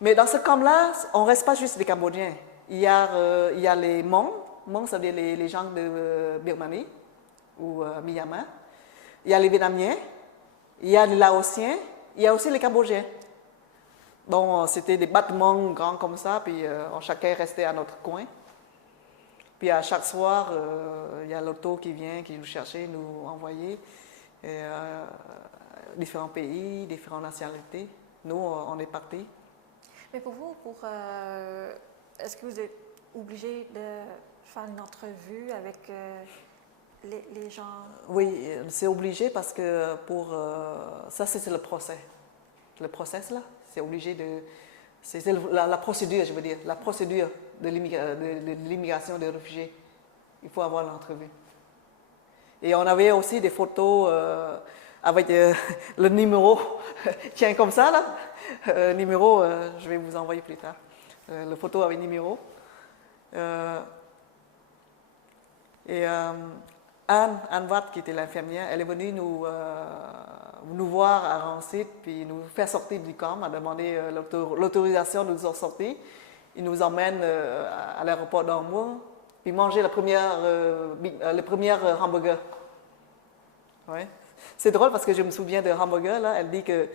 Mais dans ce camp-là, on ne reste pas juste des Cambodgiens. Il y a les Hmong. Hmong, ça veut dire les gens de Birmanie ou Myanmar. Il y a les Vietnamiens. Il y a les Laotiens. Il y a aussi les Cambodgiens. Donc, c'était des bâtiments grands comme ça, puis chacun restait à notre coin. Puis à chaque soir, il y a l'auto qui vient, qui nous cherchait, nous envoyait. Différents pays, différentes nationalités. Nous, on est partis. Mais pour vous, est-ce que vous êtes obligé de faire une entrevue avec les gens? Oui, c'est obligé parce que ça, c'est le procès. Le process, là, c'est obligé de... C'est la procédure, je veux dire, la procédure de l'immigration des réfugiés. Il faut avoir l'entrevue. Et on avait aussi des photos avec le numéro, tiens, comme ça, là. Numéro, je vais vous envoyer plus tard. La photo avec numéro. Anne Watt, qui était l'infirmière, elle est venue nous voir à Rancid, puis nous faire sortir du camp, a demandé l'autorisation de nous en sortir. Il nous emmène à l'aéroport d'Angmur, puis manger le premier hamburger. Ouais. C'est drôle parce que je me souviens de hamburger, là, elle dit que,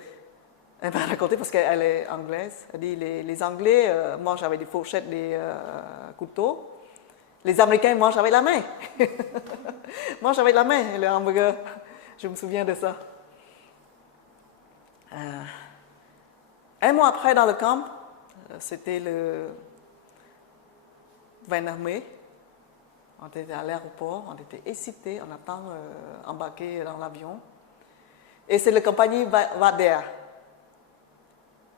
elle m'a raconté parce qu'elle est anglaise, elle dit les Anglais mangent avec des fourchettes, des couteaux, les Américains mangent avec la main. Mangent avec la main, le hamburger. Je me souviens de ça. 1 mois après, dans le camp, c'était le 29 mai, on était à l'aéroport, on était excités, on attend embarquer dans l'avion. Et c'est la compagnie Wadair.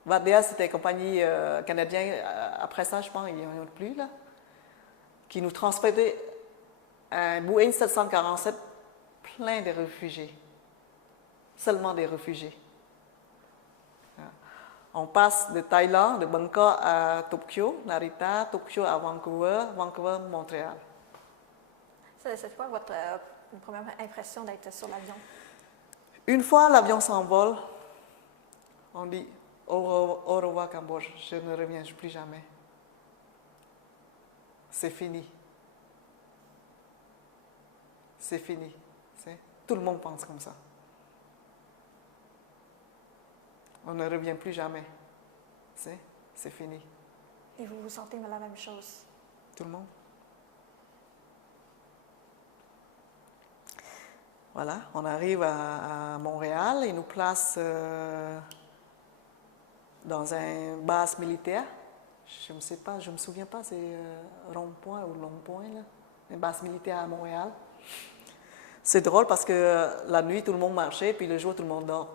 Vardia, c'était une compagnie canadienne. Après ça, je pense, il n'y en a plus, là. Qui nous transportait un Boeing 747 plein de réfugiés. Seulement des réfugiés. On passe de Thaïlande, de Bangkok à Tokyo, Narita, Tokyo à Vancouver, Vancouver, Montréal. C'est quoi votre première impression d'être sur l'avion? Une fois l'avion s'envole, on dit au revoir Cambodge, je ne reviens plus jamais. C'est fini. C'est fini. Tout le monde pense comme ça. On ne revient plus jamais. C'est fini. Et vous vous sentez la même chose? Tout le monde. Voilà, on arrive à Montréal, ils nous placent dans une base militaire. Je ne sais pas, je ne me souviens pas, c'est Rond-Point ou Long-Point, là. Une base militaire à Montréal. C'est drôle parce que la nuit, tout le monde marchait, puis le jour, tout le monde dort.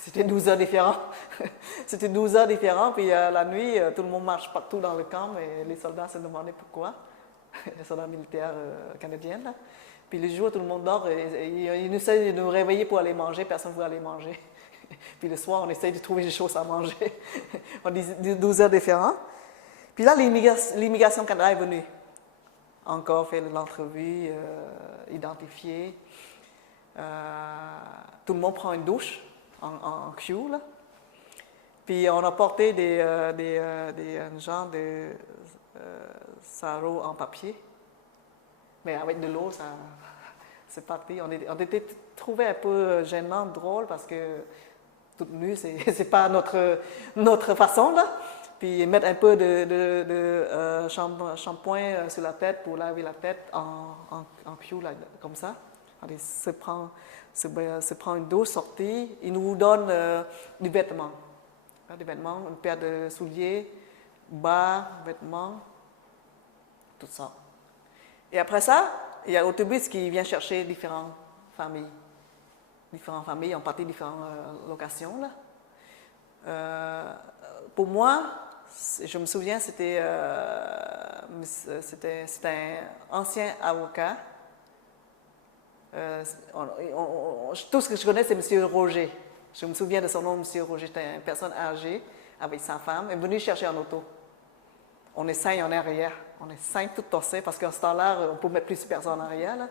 C'était 12 heures différents. C'était 12 heures différents, puis la nuit, tout le monde marche partout dans le camp, et les soldats se demandaient pourquoi. Les soldats militaires canadiens, là. Puis le jour, tout le monde dort, et ils essaient de nous réveiller pour aller manger, personne ne veut aller manger. Puis le soir, on essaye de trouver des choses à manger. On dit 12 heures différents. Puis là, l'immigration Canada est venue. Encore fait l'entrevue, identifié. Tout le monde prend une douche en queue, là. Puis on a porté un genre de sarrau en papier. Mais avec de l'eau, c'est parti. On était trouvé un peu gênant, drôle, parce que toute nue, c'est pas notre façon, là. Puis mettre un peu de shampoing sur la tête pour laver la tête en queue, là, comme ça. On se prend une douche, sortie. Ils nous donnent des vêtements. Des vêtements, une paire de souliers, bas, vêtements, tout ça. Et après ça, il y a l'autobus qui vient chercher différentes familles. Différentes familles, on partit différentes locations, là. Pour moi, je me souviens, c'était un ancien avocat. Tout ce que je connais, c'est M. Roger. Je me souviens de son nom, M. Roger. C'était une personne âgée avec sa femme. Elle est venue chercher en auto. On est 5 en arrière. On est 5 tout tossés parce qu'à ce temps-là, on peut mettre plus de personnes en arrière, là.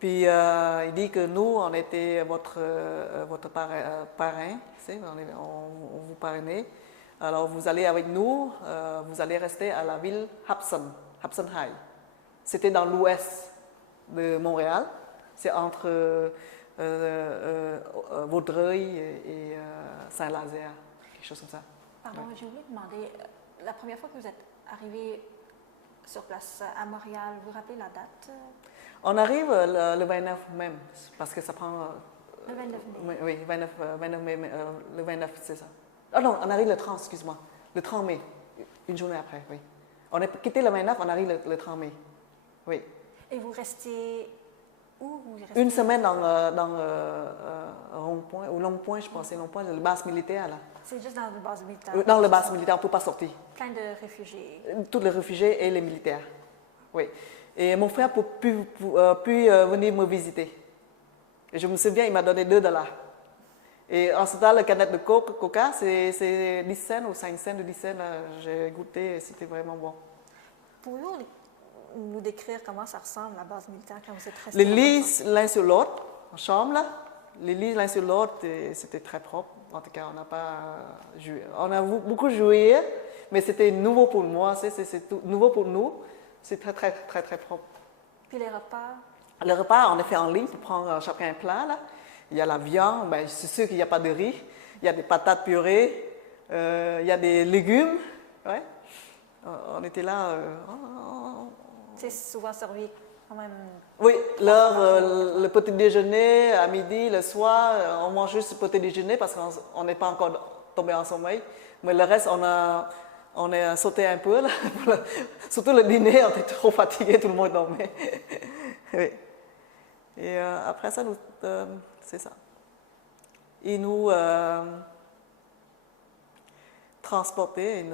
Puis il dit que nous, on était votre parrain, tu sais, on vous parrainait. Alors vous allez avec nous, vous allez rester à la ville Hudson High. C'était dans l'ouest de Montréal. C'est entre Vaudreuil et Saint-Lazare, quelque chose comme ça. Pardon, j'ai oublié de demander, la première fois que vous êtes arrivé sur place à Montréal, vous vous rappelez la date? On arrive le 29 même, parce que ça prend... Le 29 mai. Oui, 29 mai, le 29, c'est ça. Ah non, on arrive le 30, excuse-moi. Le 30 mai, une journée après, oui. On a quitté le 29, on arrive le 30 mai, oui. Et vous restiez où? Une semaine dans Rond-Point, ou Long-Point, je pensais, Long-Point, le base militaire, là. C'est juste dans le base militaire? Dans le base militaire, on ne peut pas sortir. Plein de réfugiés? Tous les réfugiés et les militaires, oui. Et mon frère n'a pu venir me visiter. Et je me souviens, il m'a donné $2. Et en ce temps, la canette de Coca, c'est 10 cents ou 5 cents de 10 cents. J'ai goûté et c'était vraiment bon. Pouvez-vous nous décrire comment ça ressemble, la base militaire, quand vous êtes resté? Les lits l'un sur l'autre, en chambre, là. Les lits l'un sur l'autre, c'était très propre. En tout cas, on n'a pas joué. On a beaucoup joué, mais c'était nouveau pour moi. C'est tout nouveau pour nous. C'est très, très, très, très propre. Puis les repas? Le repas, on est fait en ligne pour prendre chacun un plat, là. Il y a la viande, ben, c'est sûr qu'il n'y a pas de riz. Il y a des patates purées. Il y a des légumes. Ouais. On était là. C'est souvent servi quand même. Oui, le petit déjeuner, à midi, le soir, on mange juste le petit déjeuner parce qu'on n'est pas encore tombé en sommeil. Mais le reste, on a sauté un peu, là. Surtout le dîner, on était trop fatigués, tout le monde dormait. Oui. Et après ça, c'est ça. Et nous, transportés.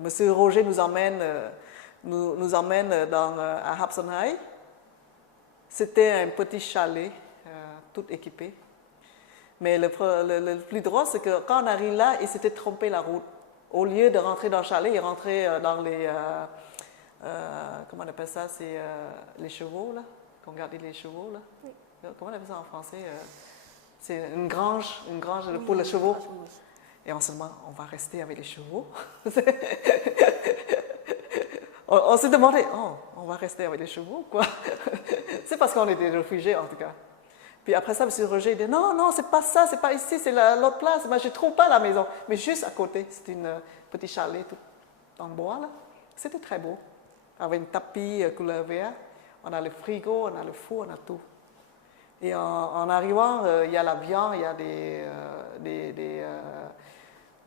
Monsieur Roger nous emmène, à Hudson High. C'était un petit chalet, tout équipé. Mais le plus drôle, c'est que quand on arrive là, il s'était trompé la route. Au lieu de rentrer dans le chalet, il rentrait dans les... comment on appelle ça? C'est les chevaux, là? Qu'on gardait les chevaux, là? Oui. Comment on appelle ça en français? C'est une grange oui, pour les chevaux. Oui. Et on se demande, on va rester avec les chevaux? on s'est demandé, oh, on va rester avec les chevaux, quoi? C'est parce qu'on était réfugiés, en tout cas. Puis après ça, M. Roger dit, non, non, c'est pas ça, c'est pas ici, c'est l'autre place. Moi, je ne trouve pas la maison. Mais juste à côté, c'était un petit chalet tout en bois, là. C'était très beau. Avec un tapis couleur vert. On a le frigo, on a le four, on a tout. Et en arrivant, il y a la viande, il y a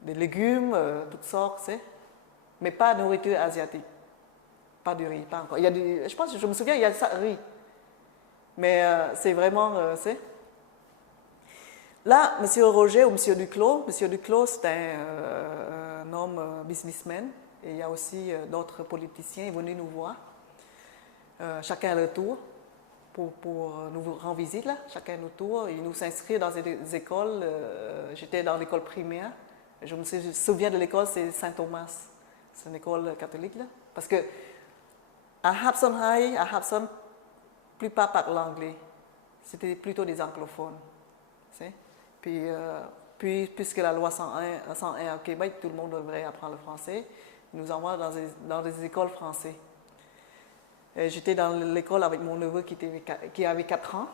des légumes, toutes sortes, tu sais. Mais pas de nourriture asiatique. Pas du riz, pas encore. Il y a je me souviens, il y a ça, riz. Mais c'est vraiment, c'est... Là, M. Roger ou M. Duclos, c'est un homme businessman, et il y a aussi d'autres politiciens, ils venaient nous voir, chacun à leur tour, pour nous rendre visite, là, chacun à notre tour. Ils nous inscrivent dans des écoles, j'étais dans l'école primaire, je me souviens de l'école, c'est Saint-Thomas, c'est une école catholique, là, parce que à Hudson High, la plupart parlent l'anglais. C'était plutôt des anglophones. Puis, puisque la loi 101 au Québec, tout le monde devrait apprendre le français, ils nous envoient dans des écoles françaises. J'étais dans l'école avec mon neveu qui avait 4 ans.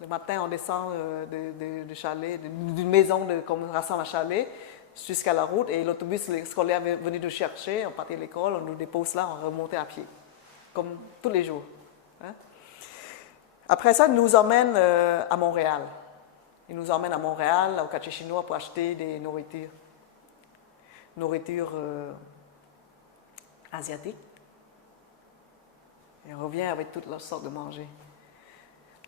Le matin, on descend de chalet, d'une maison comme on rassemble à chalet, jusqu'à la route, et l'autobus scolaire venait nous chercher, on partait de l'école, on nous dépose là, on remontait à pied, comme tous les jours. Hein? Après ça, ils nous emmènent à Montréal. Ils nous emmènent à Montréal, au quartier chinois, pour acheter des nourritures. Nourriture asiatique. Et on revient avec toutes leurs sortes de manger.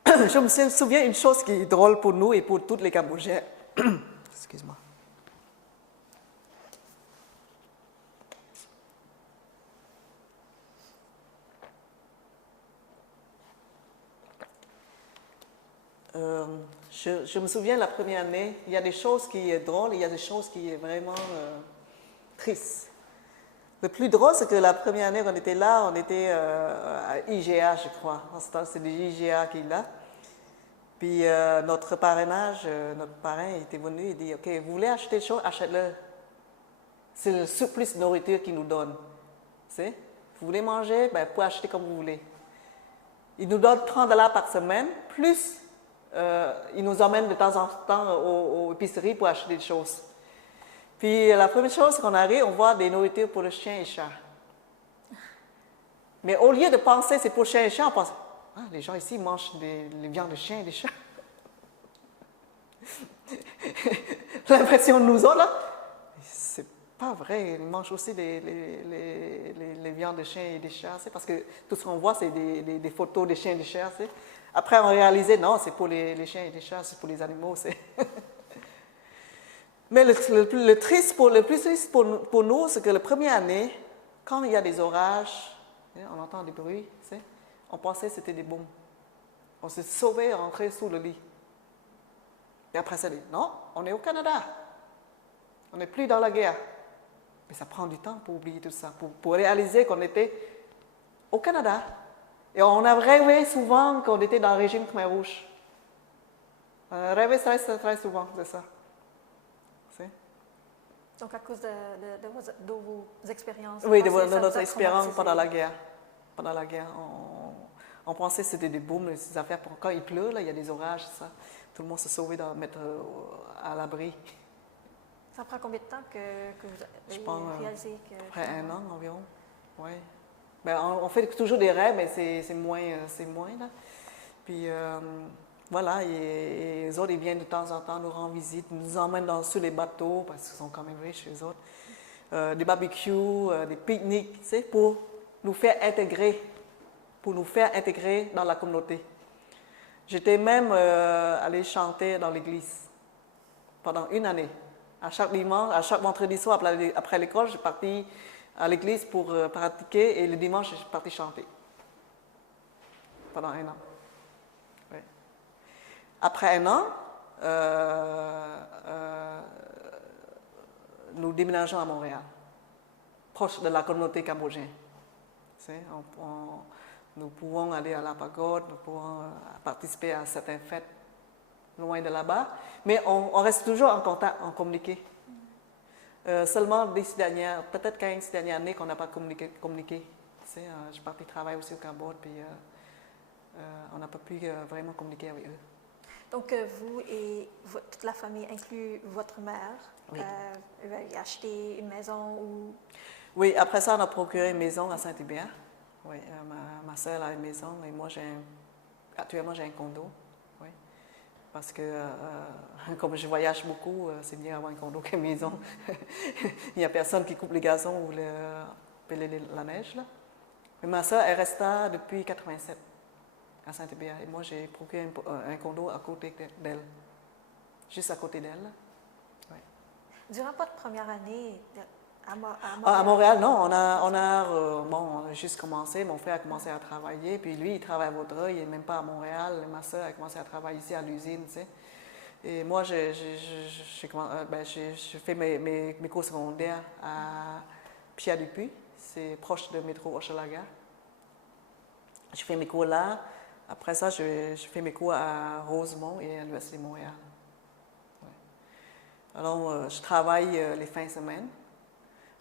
Je me souviens d'une chose qui est drôle pour nous et pour tous les Cambodgiens. Excuse-moi. Je me souviens la première année, il y a des choses qui sont drôles et il y a des choses qui sont vraiment tristes. Le plus drôle, c'est que la première année qu'on était là, on était à IGA, je crois. C'est des IGA qui est là. Puis notre parrainage, notre parrain était venu, il dit, OK, vous voulez acheter des choses, achetez-le. C'est le surplus de nourriture qu'il nous donne. Vous voulez manger, ben, vous pouvez acheter comme vous voulez. Il nous donne 30 $ par semaine, plus il nous emmène de temps en temps aux épiceries pour acheter des choses. Puis la première chose qu'on arrive, on voit des nourritures pour le chien et le chat. Mais au lieu de penser c'est pour le chien et le chat, on pense, ah, les gens ici mangent les viandes de chien et de chat. L'impression de nous autres, là, c'est pas vrai, ils mangent aussi les viandes de chien et des chats, parce que tout ce qu'on voit, c'est des photos des chiens et des chats. Après, on réalisait, non, c'est pour les chiens et les chats, c'est pour les animaux. Mais le plus triste pour nous, c'est que la première année, quand il y a des orages, on entend des bruits, on pensait que c'était des bombes. On s'est sauvés, rentrés sous le lit. Et après ça, dit, non, on est au Canada. On n'est plus dans la guerre. Mais ça prend du temps pour oublier tout ça, pour réaliser qu'on était au Canada. Et on a rêvé souvent qu'on était dans le régime Khmer Rouge. On a rêvé très, très souvent de ça. Donc, à cause de vos expériences? Oui, de notre expérience pendant la guerre. Pendant la guerre, on pensait que c'était des booms, ces affaires. Quand il pleut, là, il y a des orages, ça. Tout le monde se sauvait d'en mettre à l'abri. Ça prend combien de temps que vous avez réalisé que... Après 1 an environ, oui. Ben, on fait toujours des rêves, mais c'est moins, là. Puis, voilà, et les autres, ils viennent de temps en temps nous rendre visite, nous emmènent sur les bateaux, parce qu'ils sont quand même riches, les autres. Des barbecues, des pique-niques, tu sais, pour nous faire intégrer dans la communauté. J'étais même allée chanter dans l'église pendant 1 année. À chaque dimanche, à chaque vendredi soir après l'école, je suis partie à l'église pour pratiquer et le dimanche, je suis partie chanter pendant 1 an. Oui. Après 1 an, nous déménageons à Montréal, proche de la communauté cambodgienne. Nous pouvons aller à la pagode, nous pouvons participer à certaines fêtes loin de là-bas, mais on reste toujours en contact, en communiqué. Seulement peut-être 15 dernières années qu'on n'a pas communiqué. Je suis partie travailler aussi au Cambodge, puis on n'a pas pu vraiment communiquer avec eux. Donc, vous et toute la famille, inclus votre mère, oui. Avez acheté une maison ou... Oui, après ça, on a procuré une maison à Saint-Hubert. Oui, ma soeur a une maison et moi, actuellement, j'ai un condo. Oui, parce que comme je voyage beaucoup, c'est mieux avoir un condo qu'une maison. Il n'y a personne qui coupe les gazons ou peler la neige. Là. Mais ma soeur, elle reste là depuis 87 à Saint-Hubert. Et moi, j'ai procuré un condo à côté d'elle, juste à côté d'elle. Oui. Durant votre première année à Montréal? À Montréal, non. On a juste commencé. Mon frère a commencé à travailler. Puis lui, il travaille à Vaudreuil. Il n'est même pas à Montréal. Ma soeur a commencé à travailler ici à l'usine. Tu sais. Et moi, j'ai fait mes cours secondaires à Pierre-du-Puy. C'est proche de métro Hochelaga. Je fais mes cours là. Après ça, je fais mes cours à Rosemont et à l'Université de Montréal. Ouais. Alors, je travaille les fins de semaine.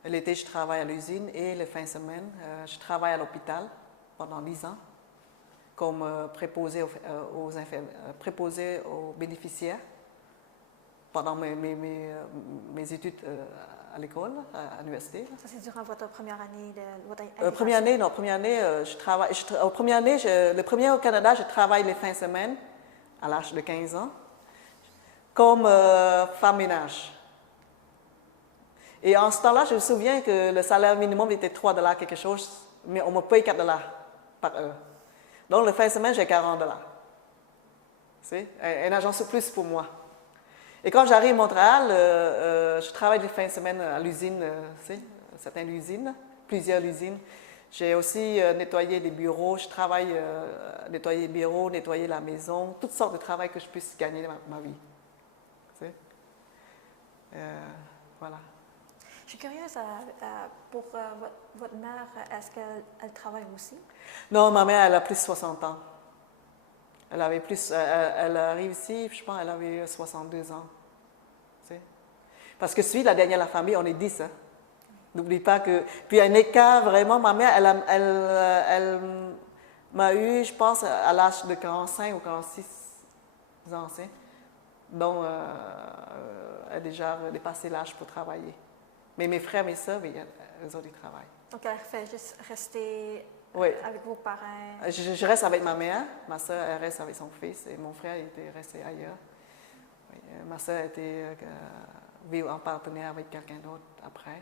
L'été, je travaille à l'usine et les fins de semaine, je travaille à l'hôpital pendant 10 ans comme préposé aux bénéficiaires pendant mes études à l'école, à l'université. Ça, c'est durant votre première année de votre première année, je travaille. Le premier au Canada, je travaille les fins de semaine à l'âge de 15 ans comme femme ménage. Et en ce temps-là, je me souviens que le salaire minimum était 3 $ quelque chose, mais on me paye 4 $ par heure. Donc, le fin de semaine, j'ai 40 $. C'est un argent surplus pour moi. Et quand j'arrive à Montréal, je travaille les fins de semaine à l'usine, certaines usines, plusieurs usines. J'ai aussi nettoyé des bureaux, je travaille nettoyer les bureaux, nettoyer la maison, toutes sortes de travail que je puisse gagner ma vie. Voilà. Je suis curieuse, pour votre mère, est-ce qu'elle travaille aussi? Non, ma mère, elle a plus de 60 ans. Elle arrive ici, je pense qu'elle avait 62 ans. Parce que celui, la dernière de la famille, on est 10. Hein? N'oublie pas que... Puis il y a un écart, vraiment, ma mère, elle m'a eu, je pense, à l'âge de 45 ou 46 ans. Donc, elle a déjà dépassé l'âge pour travailler. Mais mes frères, mes soeurs, eux autres, ils travaillent. Donc, elle fait juste rester avec vos parents? Je reste avec ma mère. Ma soeur, elle reste avec son fils. Et mon frère, il était resté ailleurs. Oui, ma soeur était vivre en partenaire avec quelqu'un d'autre après.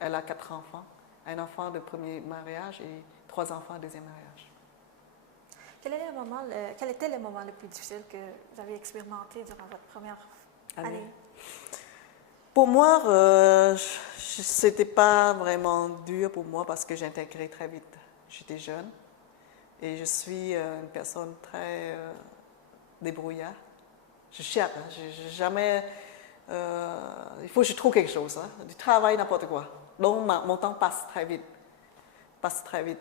Elle a 4 enfants. Un enfant de premier mariage et 3 enfants de deuxième mariage. Quel était le moment le plus difficile que vous avez expérimenté durant votre première année? Pour moi, c'était pas vraiment dur pour moi parce que j'ai intégré très vite. J'étais jeune et je suis une personne très débrouillarde. Je cherche, jamais... il faut que je trouve quelque chose, du travail, n'importe quoi. Donc, mon temps passe très vite.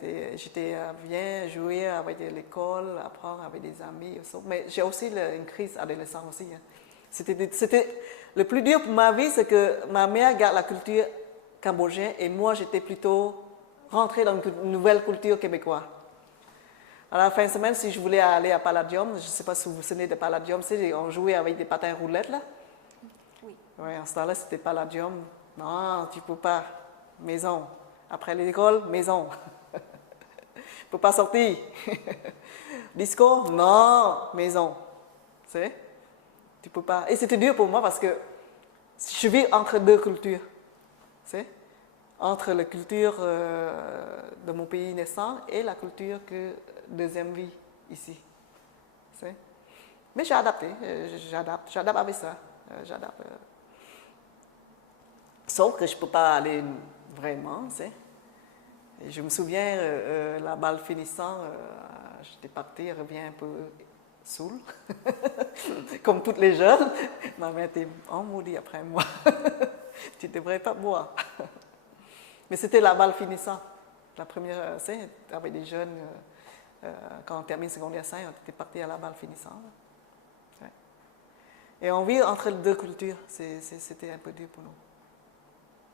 Et j'étais bien jouer avec l'école, apprendre avec des amis. Mais j'ai aussi une crise adolescente aussi. Hein. C'était le plus dur pour ma vie, c'est que ma mère garde la culture cambodgienne et moi, j'étais plutôt rentrée dans une nouvelle culture québécoise. À la fin de semaine, si je voulais aller à Palladium, je ne sais pas si vous vous souvenez de Palladium, on jouait avec des patins roulettes, là. Oui. Oui, en ce temps-là, c'était Palladium. Non, tu ne peux pas. Maison. Après l'école, maison. Tu ne peux pas sortir. Disco? Non, maison. Tu sais? Tu peux pas. Et c'était dur pour moi parce que je vis entre deux cultures. Tu sais? Entre la culture de mon pays naissant et la culture que deuxième vie ici. Tu sais? Mais j'ai adapté. J'adapte avec ça. J'adapte. Sauf que je ne peux pas aller vraiment, tu sais. Et je me souviens, la balle finissant, j'étais partie, je reviens un peu saoule, comme toutes les jeunes. Ma mère était en maudit après moi. Tu ne devrais pas boire. Mais c'était la balle finissant. La première, tu sais, avec des jeunes, quand on termine secondaire 5, on était parti à la balle finissante. Ouais. Et on vit entre les deux cultures. C'était un peu dur pour nous.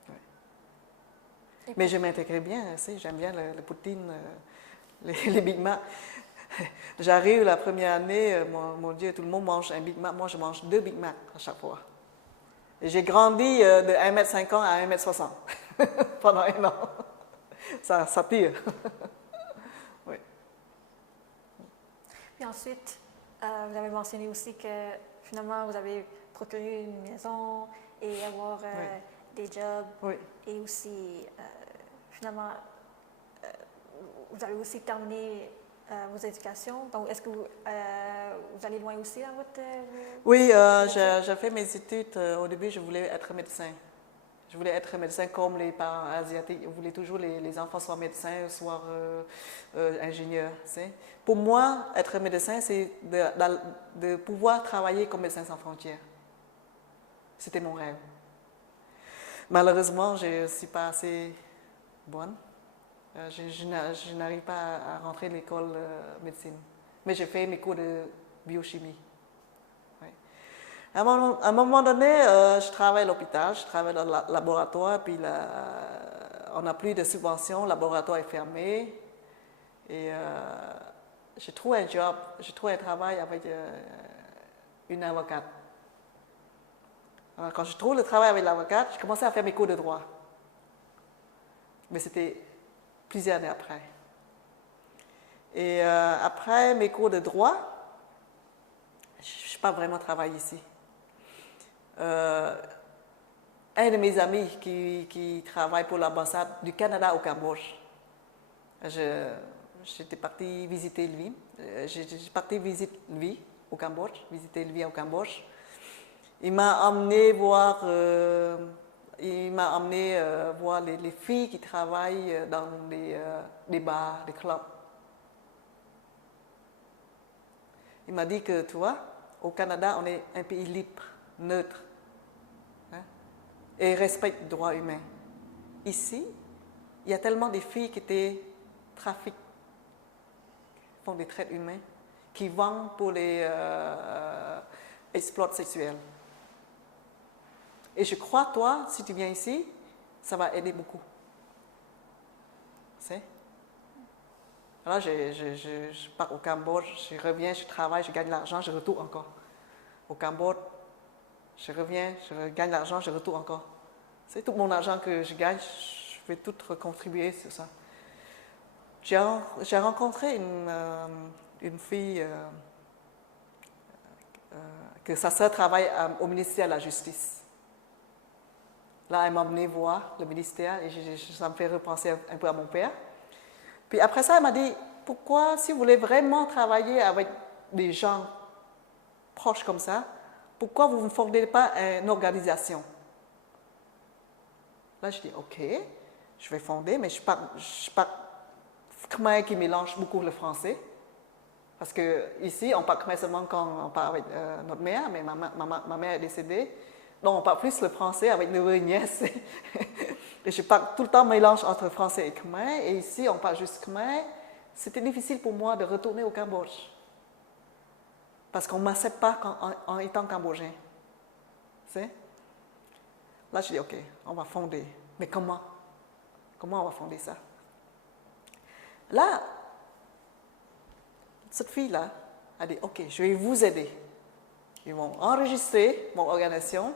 Ouais. Mais je m'intégrais bien, tu sais, j'aime bien le poutine, les Big Mac. J'arrive la première année, mon Dieu, tout le monde mange un Big Mac. Moi, je mange 2 Big Mac à chaque fois. Et j'ai grandi de 1,50 m à 1,60 m pendant un an. Ça tire. Oui. Puis ensuite, vous avez mentionné aussi que finalement, vous avez procuré une maison et avoir des jobs. Oui. Et aussi, finalement, vous avez aussi terminé vos éducations. Donc, est-ce que vous allez loin aussi dans votre... Oui, j'ai fait mes études. Au début, je voulais être médecin. Je voulais être médecin comme les parents asiatiques. Ils voulaient toujours les enfants soient médecins, soient ingénieurs. Pour moi, être médecin, c'est de pouvoir travailler comme Médecins sans frontières. C'était mon rêve. Malheureusement, je ne suis pas assez bonne. Je n'arrive pas à rentrer à l'école de médecine. Mais j'ai fait mes cours de biochimie. À un moment donné, je travaille à l'hôpital, je travaille dans le laboratoire, puis on n'a plus de subventions, le laboratoire est fermé. Et j'ai trouvé un job, j'ai trouvé un travail avec une avocate. Alors, quand je trouve le travail avec l'avocate, j'ai commencé à faire mes cours de droit. Mais c'était plusieurs années après. Et après mes cours de droit, je n'ai pas vraiment travaillé ici. Un de mes amis qui travaille pour l'ambassade du Canada au Cambodge, j'étais partie visiter lui. J'ai parti visiter lui au Cambodge, visiter lui au Cambodge. Il m'a emmené voir, voir les filles qui travaillent dans des bars, des clubs. Il m'a dit que, tu vois, au Canada, on est un pays libre, neutre, hein, et respecte les droits humains. Ici, il y a tellement de filles qui font des traites humains, qui vendent pour les exploits sexuels. Et je crois, toi, si tu viens ici, ça va aider beaucoup. Tu sais? Alors, je pars au Cambodge, je reviens, je travaille, je gagne l'argent, je retourne encore. Au Cambodge, je reviens, je gagne l'argent, je retourne encore. C'est tout mon argent que je gagne, je vais tout recontribuer sur ça. J'ai rencontré une fille que sa sœur travaille au ministère de la Justice. Là, elle m'a emmené voir le ministère et ça me fait repenser un peu à mon père. Puis après ça, elle m'a dit, pourquoi, si vous voulez vraiment travailler avec des gens proches comme ça, pourquoi vous ne fondez pas une organisation? Là, je dis, ok, je vais fonder, mais je parle khmer qui mélange beaucoup le français. Parce qu'ici, on parle khmer seulement quand on parle avec notre mère, mais ma mère est décédée. Donc, on parle plus le français avec nos nièces. Et je parle tout le temps mélange entre français et khmer. Et ici, on parle juste khmer. C'était difficile pour moi de retourner au Cambodge. Parce qu'on ne m'accepte pas en étant cambodgien. Tu sais? Là, je dis, OK, on va fonder. Mais comment? Comment on va fonder ça? Là, cette fille-là a dit, OK, je vais vous aider. Ils vont enregistrer mon organisation.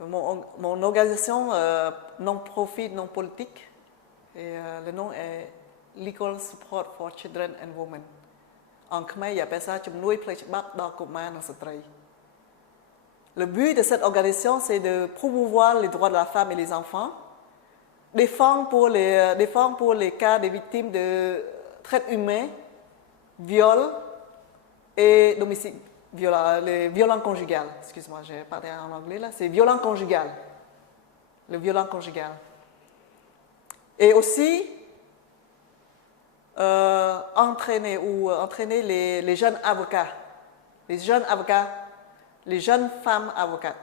Mon organisation non-profit, non-politique, et le nom est Legal Support for Children and Women. En khmer, il appelle ça Chumnui Plei Chbap Dal Koma Nang Strai. Le but de cette organisation, c'est de promouvoir les droits de la femme et les enfants, défendre pour les cas des victimes de traite humaine, viol et domicile. Les violences conjugales, excuse-moi, j'ai parlé en anglais là, c'est violence conjugale. le violence conjugale. Et aussi entraîner les jeunes avocats, les jeunes femmes avocates.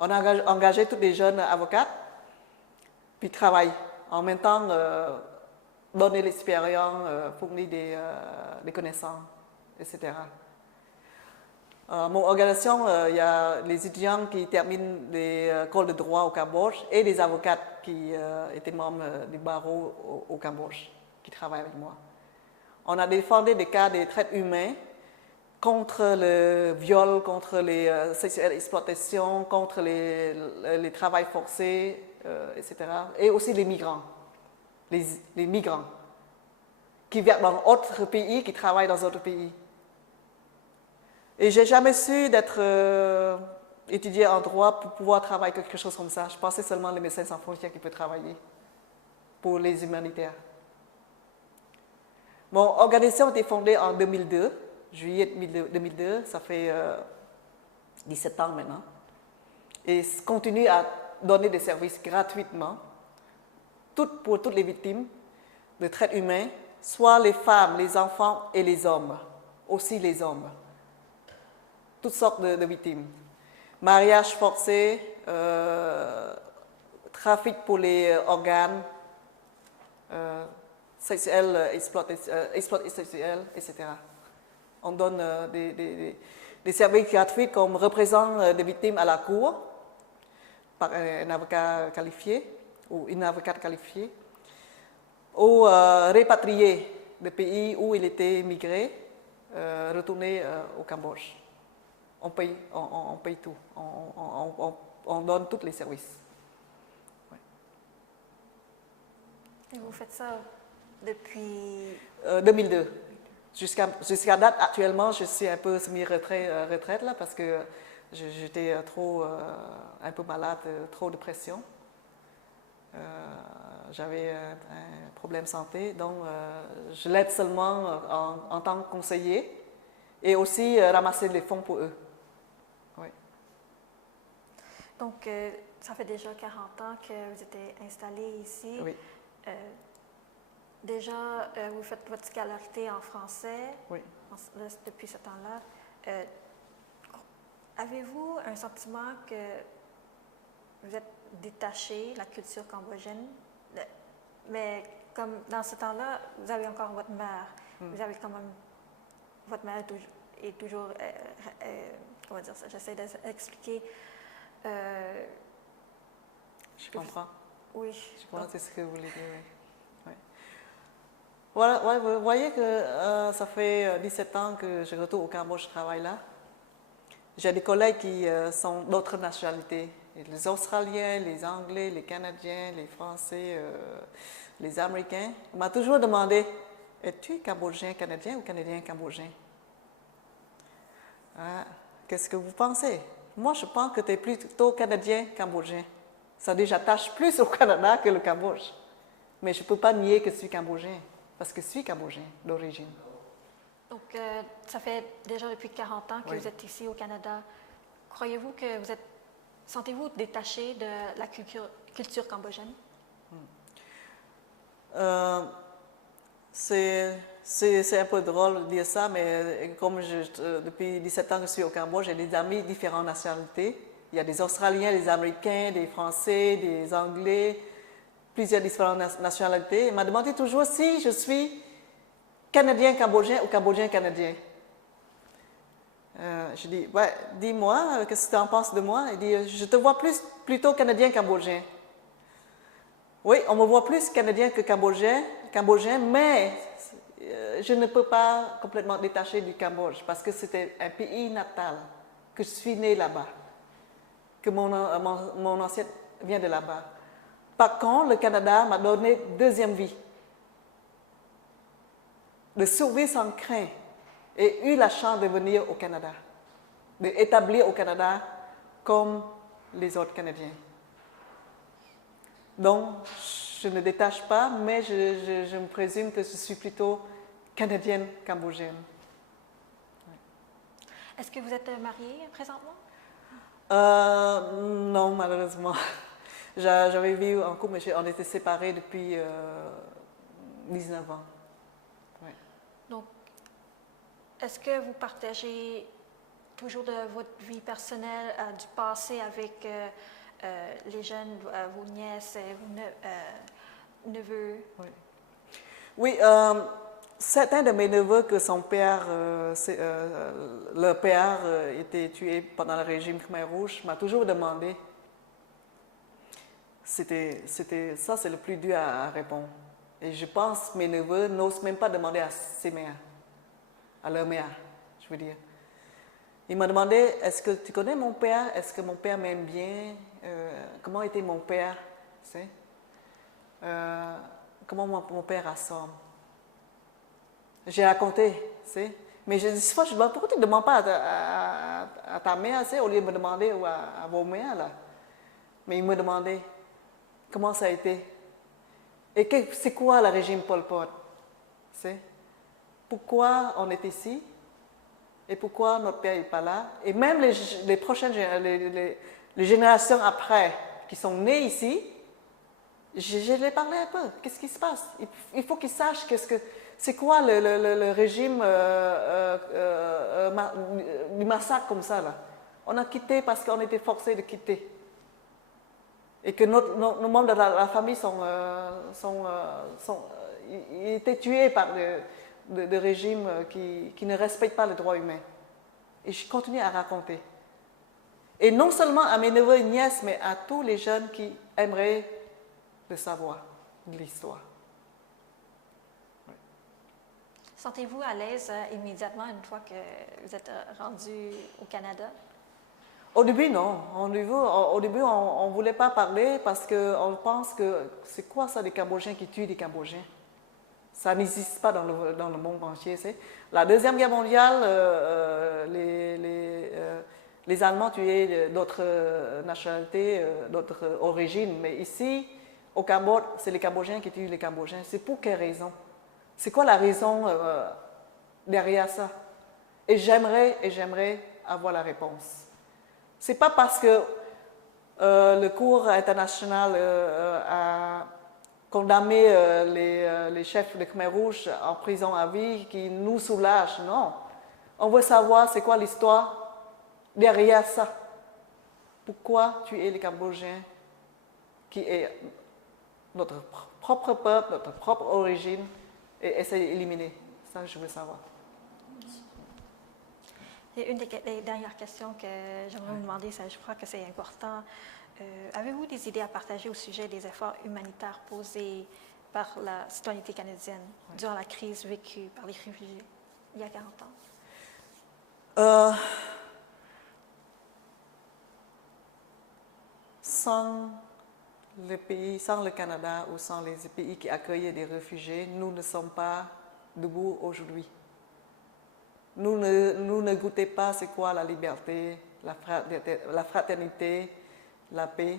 On a engagé toutes les jeunes avocates, puis travaillent en même temps, donner l'expérience, fournir des connaissances, etc. Mon organisation, il y a les étudiants qui terminent des écoles de droit au Cambodge et des avocates qui étaient membres du barreau au Cambodge, qui travaillent avec moi. On a défendu des cas de traite humaine contre le viol, contre les sexuelles exploitations, contre les travail forcés, etc. Et aussi les migrants, les migrants qui viennent dans d'autres pays, qui travaillent dans d'autres pays. Et j'ai jamais su d'être étudié en droit pour pouvoir travailler quelque chose comme ça. Je pensais seulement les médecins sans frontières qui peuvent travailler pour les humanitaires. Mon organisation a été fondée en 2002, juillet 2002, ça fait 17 ans maintenant. Et continue à donner des services gratuitement pour toutes les victimes de traite humaine, soit les femmes, les enfants et les hommes, aussi les hommes. Toutes sortes de victimes. Mariage forcé, trafic pour les organes, exploitation sexuelle, etc. On donne des services gratuits comme représentant des victimes à la cour par un avocat qualifié ou une avocate qualifiée, ou répatrié des pays où il était migré, retourné au Cambodge. On paye tout, on donne tous les services. Ouais. Et vous faites ça depuis 2002. Jusqu'à date, actuellement, je suis un peu semi-retraite là, parce que j'étais un peu malade, trop de pression. J'avais un problème de santé, donc je l'aide seulement en tant que conseiller et aussi ramasser des fonds pour eux. Oui. Donc, ça fait déjà 40 ans que vous êtes installé ici. Oui. Déjà, vous faites votre scolarité en français. Oui. Depuis ce temps-là. Avez-vous un sentiment que vous êtes détaché de la culture cambodgienne? Mais comme dans ce temps-là, vous avez encore votre mère. Vous avez quand même... Votre mère est toujours... comment dire ça? J'essaie d'expliquer. Je comprends. Oui. Je comprends, c'est ce que vous voulez dire. Oui. Oui. Voilà, ouais, vous voyez que ça fait 17 ans que je retourne au Cambodge, je travaille là. J'ai des collègues qui sont d'autres nationalités. Les Australiens, les Anglais, les Canadiens, les Français, les Américains. On m'a toujours demandé, es-tu Cambodgien, Canadien ou Canadien, Cambodgien? Ah, qu'est-ce que vous pensez? Moi, je pense que tu es plutôt Canadien, Cambodgien. Ça j'attache plus au Canada que le Cambodge. Mais je ne peux pas nier que je suis Cambodgien, parce que je suis Cambodgien d'origine. Donc, ça fait déjà depuis 40 ans que Oui. vous êtes ici au Canada. Croyez-vous que vous êtes... Sentez-vous détaché de la culture cambodgienne? C'est un peu drôle de dire ça, mais comme depuis 17 ans que je suis au Cambodge, j'ai des amis de différentes nationalités. Il y a des Australiens, des Américains, des Français, des Anglais, plusieurs différentes nationalités. Il m'a demandé toujours si je suis Canadien-Cambodgien ou Cambodgien-Canadien. Je dis, ouais, dis-moi, qu'est-ce que tu en penses de moi? Il dit, je te vois plutôt Canadien-Cambodgien. Oui, on me voit plus Canadien que Cambodgien, mais je ne peux pas complètement détacher du Cambodge parce que c'était un pays natal, que je suis né là-bas, que mon ancêtre vient de là-bas. Par contre, le Canada m'a donné deuxième vie, de survivre sans crainte et eu la chance de venir au Canada, d'établir au Canada comme les autres Canadiens. Donc, je ne détache pas, mais je me présume que je suis plutôt canadienne, cambodgienne. Est-ce que vous êtes mariée présentement? Non, malheureusement. J'avais vu en couple, mais on était séparés depuis 19 ans. Ouais. Donc, est-ce que vous partagez toujours de votre vie personnelle, du passé avec les jeunes, vos nièces, vos neveux? Oui, oui certains de mes neveux que son père, leur père était tué pendant le régime Khmer Rouge, m'a toujours demandé. Ça, c'est le plus dur à répondre. Et je pense que mes neveux n'osent même pas demander à ses mères, à leur mère, je veux dire. Il m'a demandé, est-ce que tu connais mon père? Est-ce que mon père m'aime bien? Comment était mon père? Tu sais? Comment mon père ressemble? J'ai raconté, tu sais? Mais je dis, pourquoi tu ne demandes pas à ta mère, tu sais, au lieu de me demander ou à vos mères, là? Mais il me demandait, comment ça a été? Et c'est quoi le régime Pol Pot? Tu sais? Pourquoi on est ici? Et pourquoi notre père n'est pas là? Et même les prochaines les générations après, qui sont nées ici, je les parlais un peu. Qu'est-ce qui se passe? Il faut qu'ils sachent c'est quoi le régime du massacre comme ça, là. On a quitté parce qu'on était forcés de quitter. Et que nos membres de la famille ils étaient tués par de régimes qui ne respectent pas les droits humains. Et je continue à raconter. Et non seulement à mes neveux et nièces, mais à tous les jeunes qui aimeraient le savoir, de l'histoire. Oui. Sentez-vous à l'aise immédiatement une fois que vous êtes rendu au Canada? Au début, non. Au début, on ne voulait pas parler parce qu'on pense que c'est quoi ça, des Cambodgiens qui tuent des Cambodgiens? Ça n'existe pas dans le monde entier. C'est. La Deuxième Guerre mondiale, les Allemands tuaient d'autres nationalités, d'autres origines. Mais ici, au Cambodge, c'est les Cambodgiens qui tuent les Cambodgiens. C'est pour quelle raison? C'est quoi la raison derrière ça? Et j'aimerais avoir la réponse. C'est pas parce que le cours international a condamné les chefs de Khmer Rouge en prison à vie qui nous soulage, non. On veut savoir c'est quoi l'histoire derrière ça. Pourquoi tuer les Cambodgiens qui est notre propre peuple, notre propre origine, et essayer d'éliminer. Ça, je veux savoir. Et une des dernières questions que j'aimerais vous demander, ça, je crois que c'est important. Avez-vous des idées à partager au sujet des efforts humanitaires posés par la citoyenneté canadienne durant la crise vécue par les réfugiés il y a 40 ans? Sans le pays, sans le Canada ou sans les pays qui accueillent des réfugiés, nous ne sommes pas debout aujourd'hui. Nous ne goûtons pas c'est quoi la liberté, la fraternité, la paix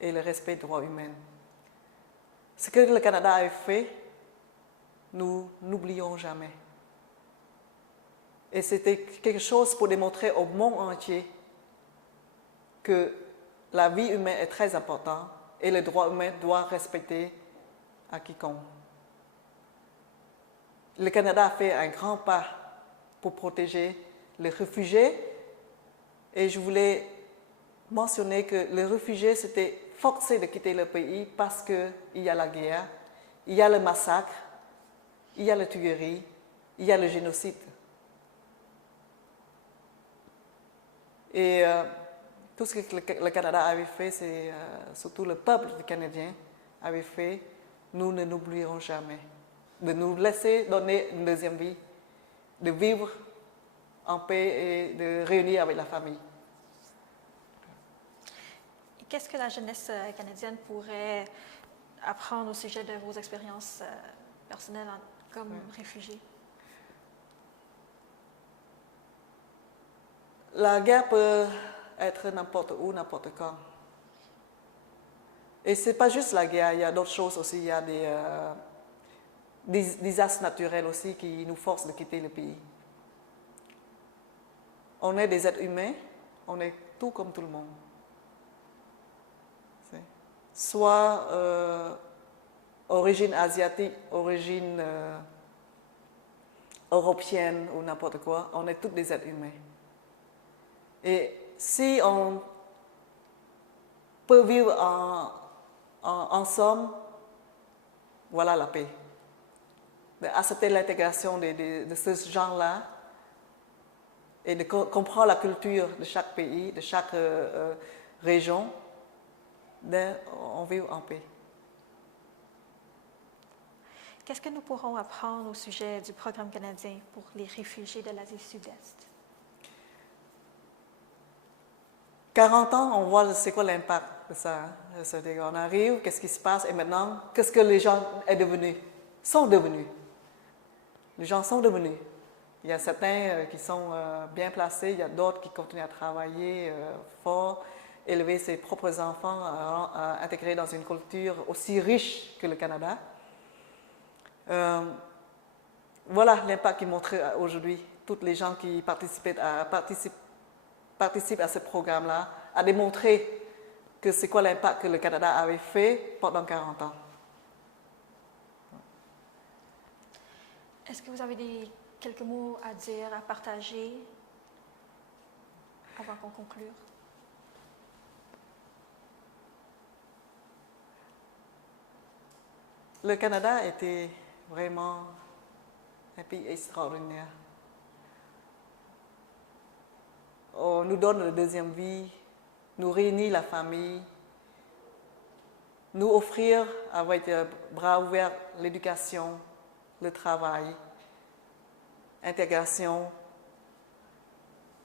et le respect des droits humains. Ce que le Canada a fait, nous n'oublions jamais. Et c'était quelque chose pour démontrer au monde entier que la vie humaine est très importante et le droit humain doit respecter à quiconque. Le Canada a fait un grand pas pour protéger les réfugiés et je voulais mentionner que les réfugiés s'étaient forcés de quitter le pays parce qu'il y a la guerre, il y a le massacre, il y a la tuerie, il y a le génocide. Et tout ce que le Canada avait fait, c'est surtout le peuple canadien avait fait, nous ne n'oublierons jamais. De nous laisser donner une deuxième vie, de vivre en paix et de réunir avec la famille. Qu'est-ce que la jeunesse canadienne pourrait apprendre au sujet de vos expériences personnelles comme réfugiés? La guerre peut être n'importe où, n'importe quand. Et ce n'est pas juste la guerre, il y a d'autres choses aussi. Il y a des désastres naturels aussi qui nous forcent de quitter le pays. On est des êtres humains, on est tout comme tout le monde. Soit origine asiatique, origine européenne ou n'importe quoi, on est tous des êtres humains. Et si on peut vivre ensemble, voilà la paix. D'accepter l'intégration de ce genre-là et de comprendre la culture de chaque pays, de chaque région, on vit en paix. Qu'est-ce que nous pourrons apprendre au sujet du programme canadien pour les réfugiés de l'Asie Sud-Est? 40 ans, on voit c'est quoi l'impact de ça. On arrive, qu'est-ce qui se passe et maintenant, qu'est-ce que les gens sont devenus. Les gens sont devenus. Il y a certains qui sont bien placés, il y a d'autres qui continuent à travailler fort, élever ses propres enfants, intégrer dans une culture aussi riche que le Canada. Voilà l'impact qu'il montre aujourd'hui. Toutes les gens qui participent à ce programme-là, a démontré que c'est quoi l'impact que le Canada avait fait pendant 40 ans. Est-ce que vous avez quelques mots à dire, à partager avant qu'on conclue? Le Canada était vraiment un pays extraordinaire. On nous donne une deuxième vie, nous réunit la famille, nous offrir avec bras ouverts l'éducation, le travail, l'intégration.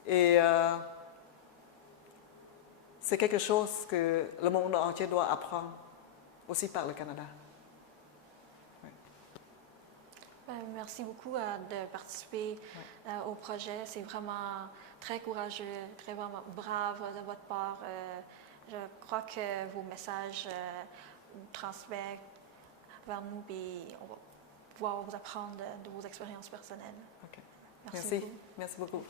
Et c'est quelque chose que le monde entier doit apprendre aussi par le Canada. Merci beaucoup de participer au projet. C'est vraiment très courageux, très vraiment brave de votre part. Je crois que vos messages transmettent vers nous et on va pouvoir vous apprendre de vos expériences personnelles. Okay. Merci beaucoup. Merci beaucoup.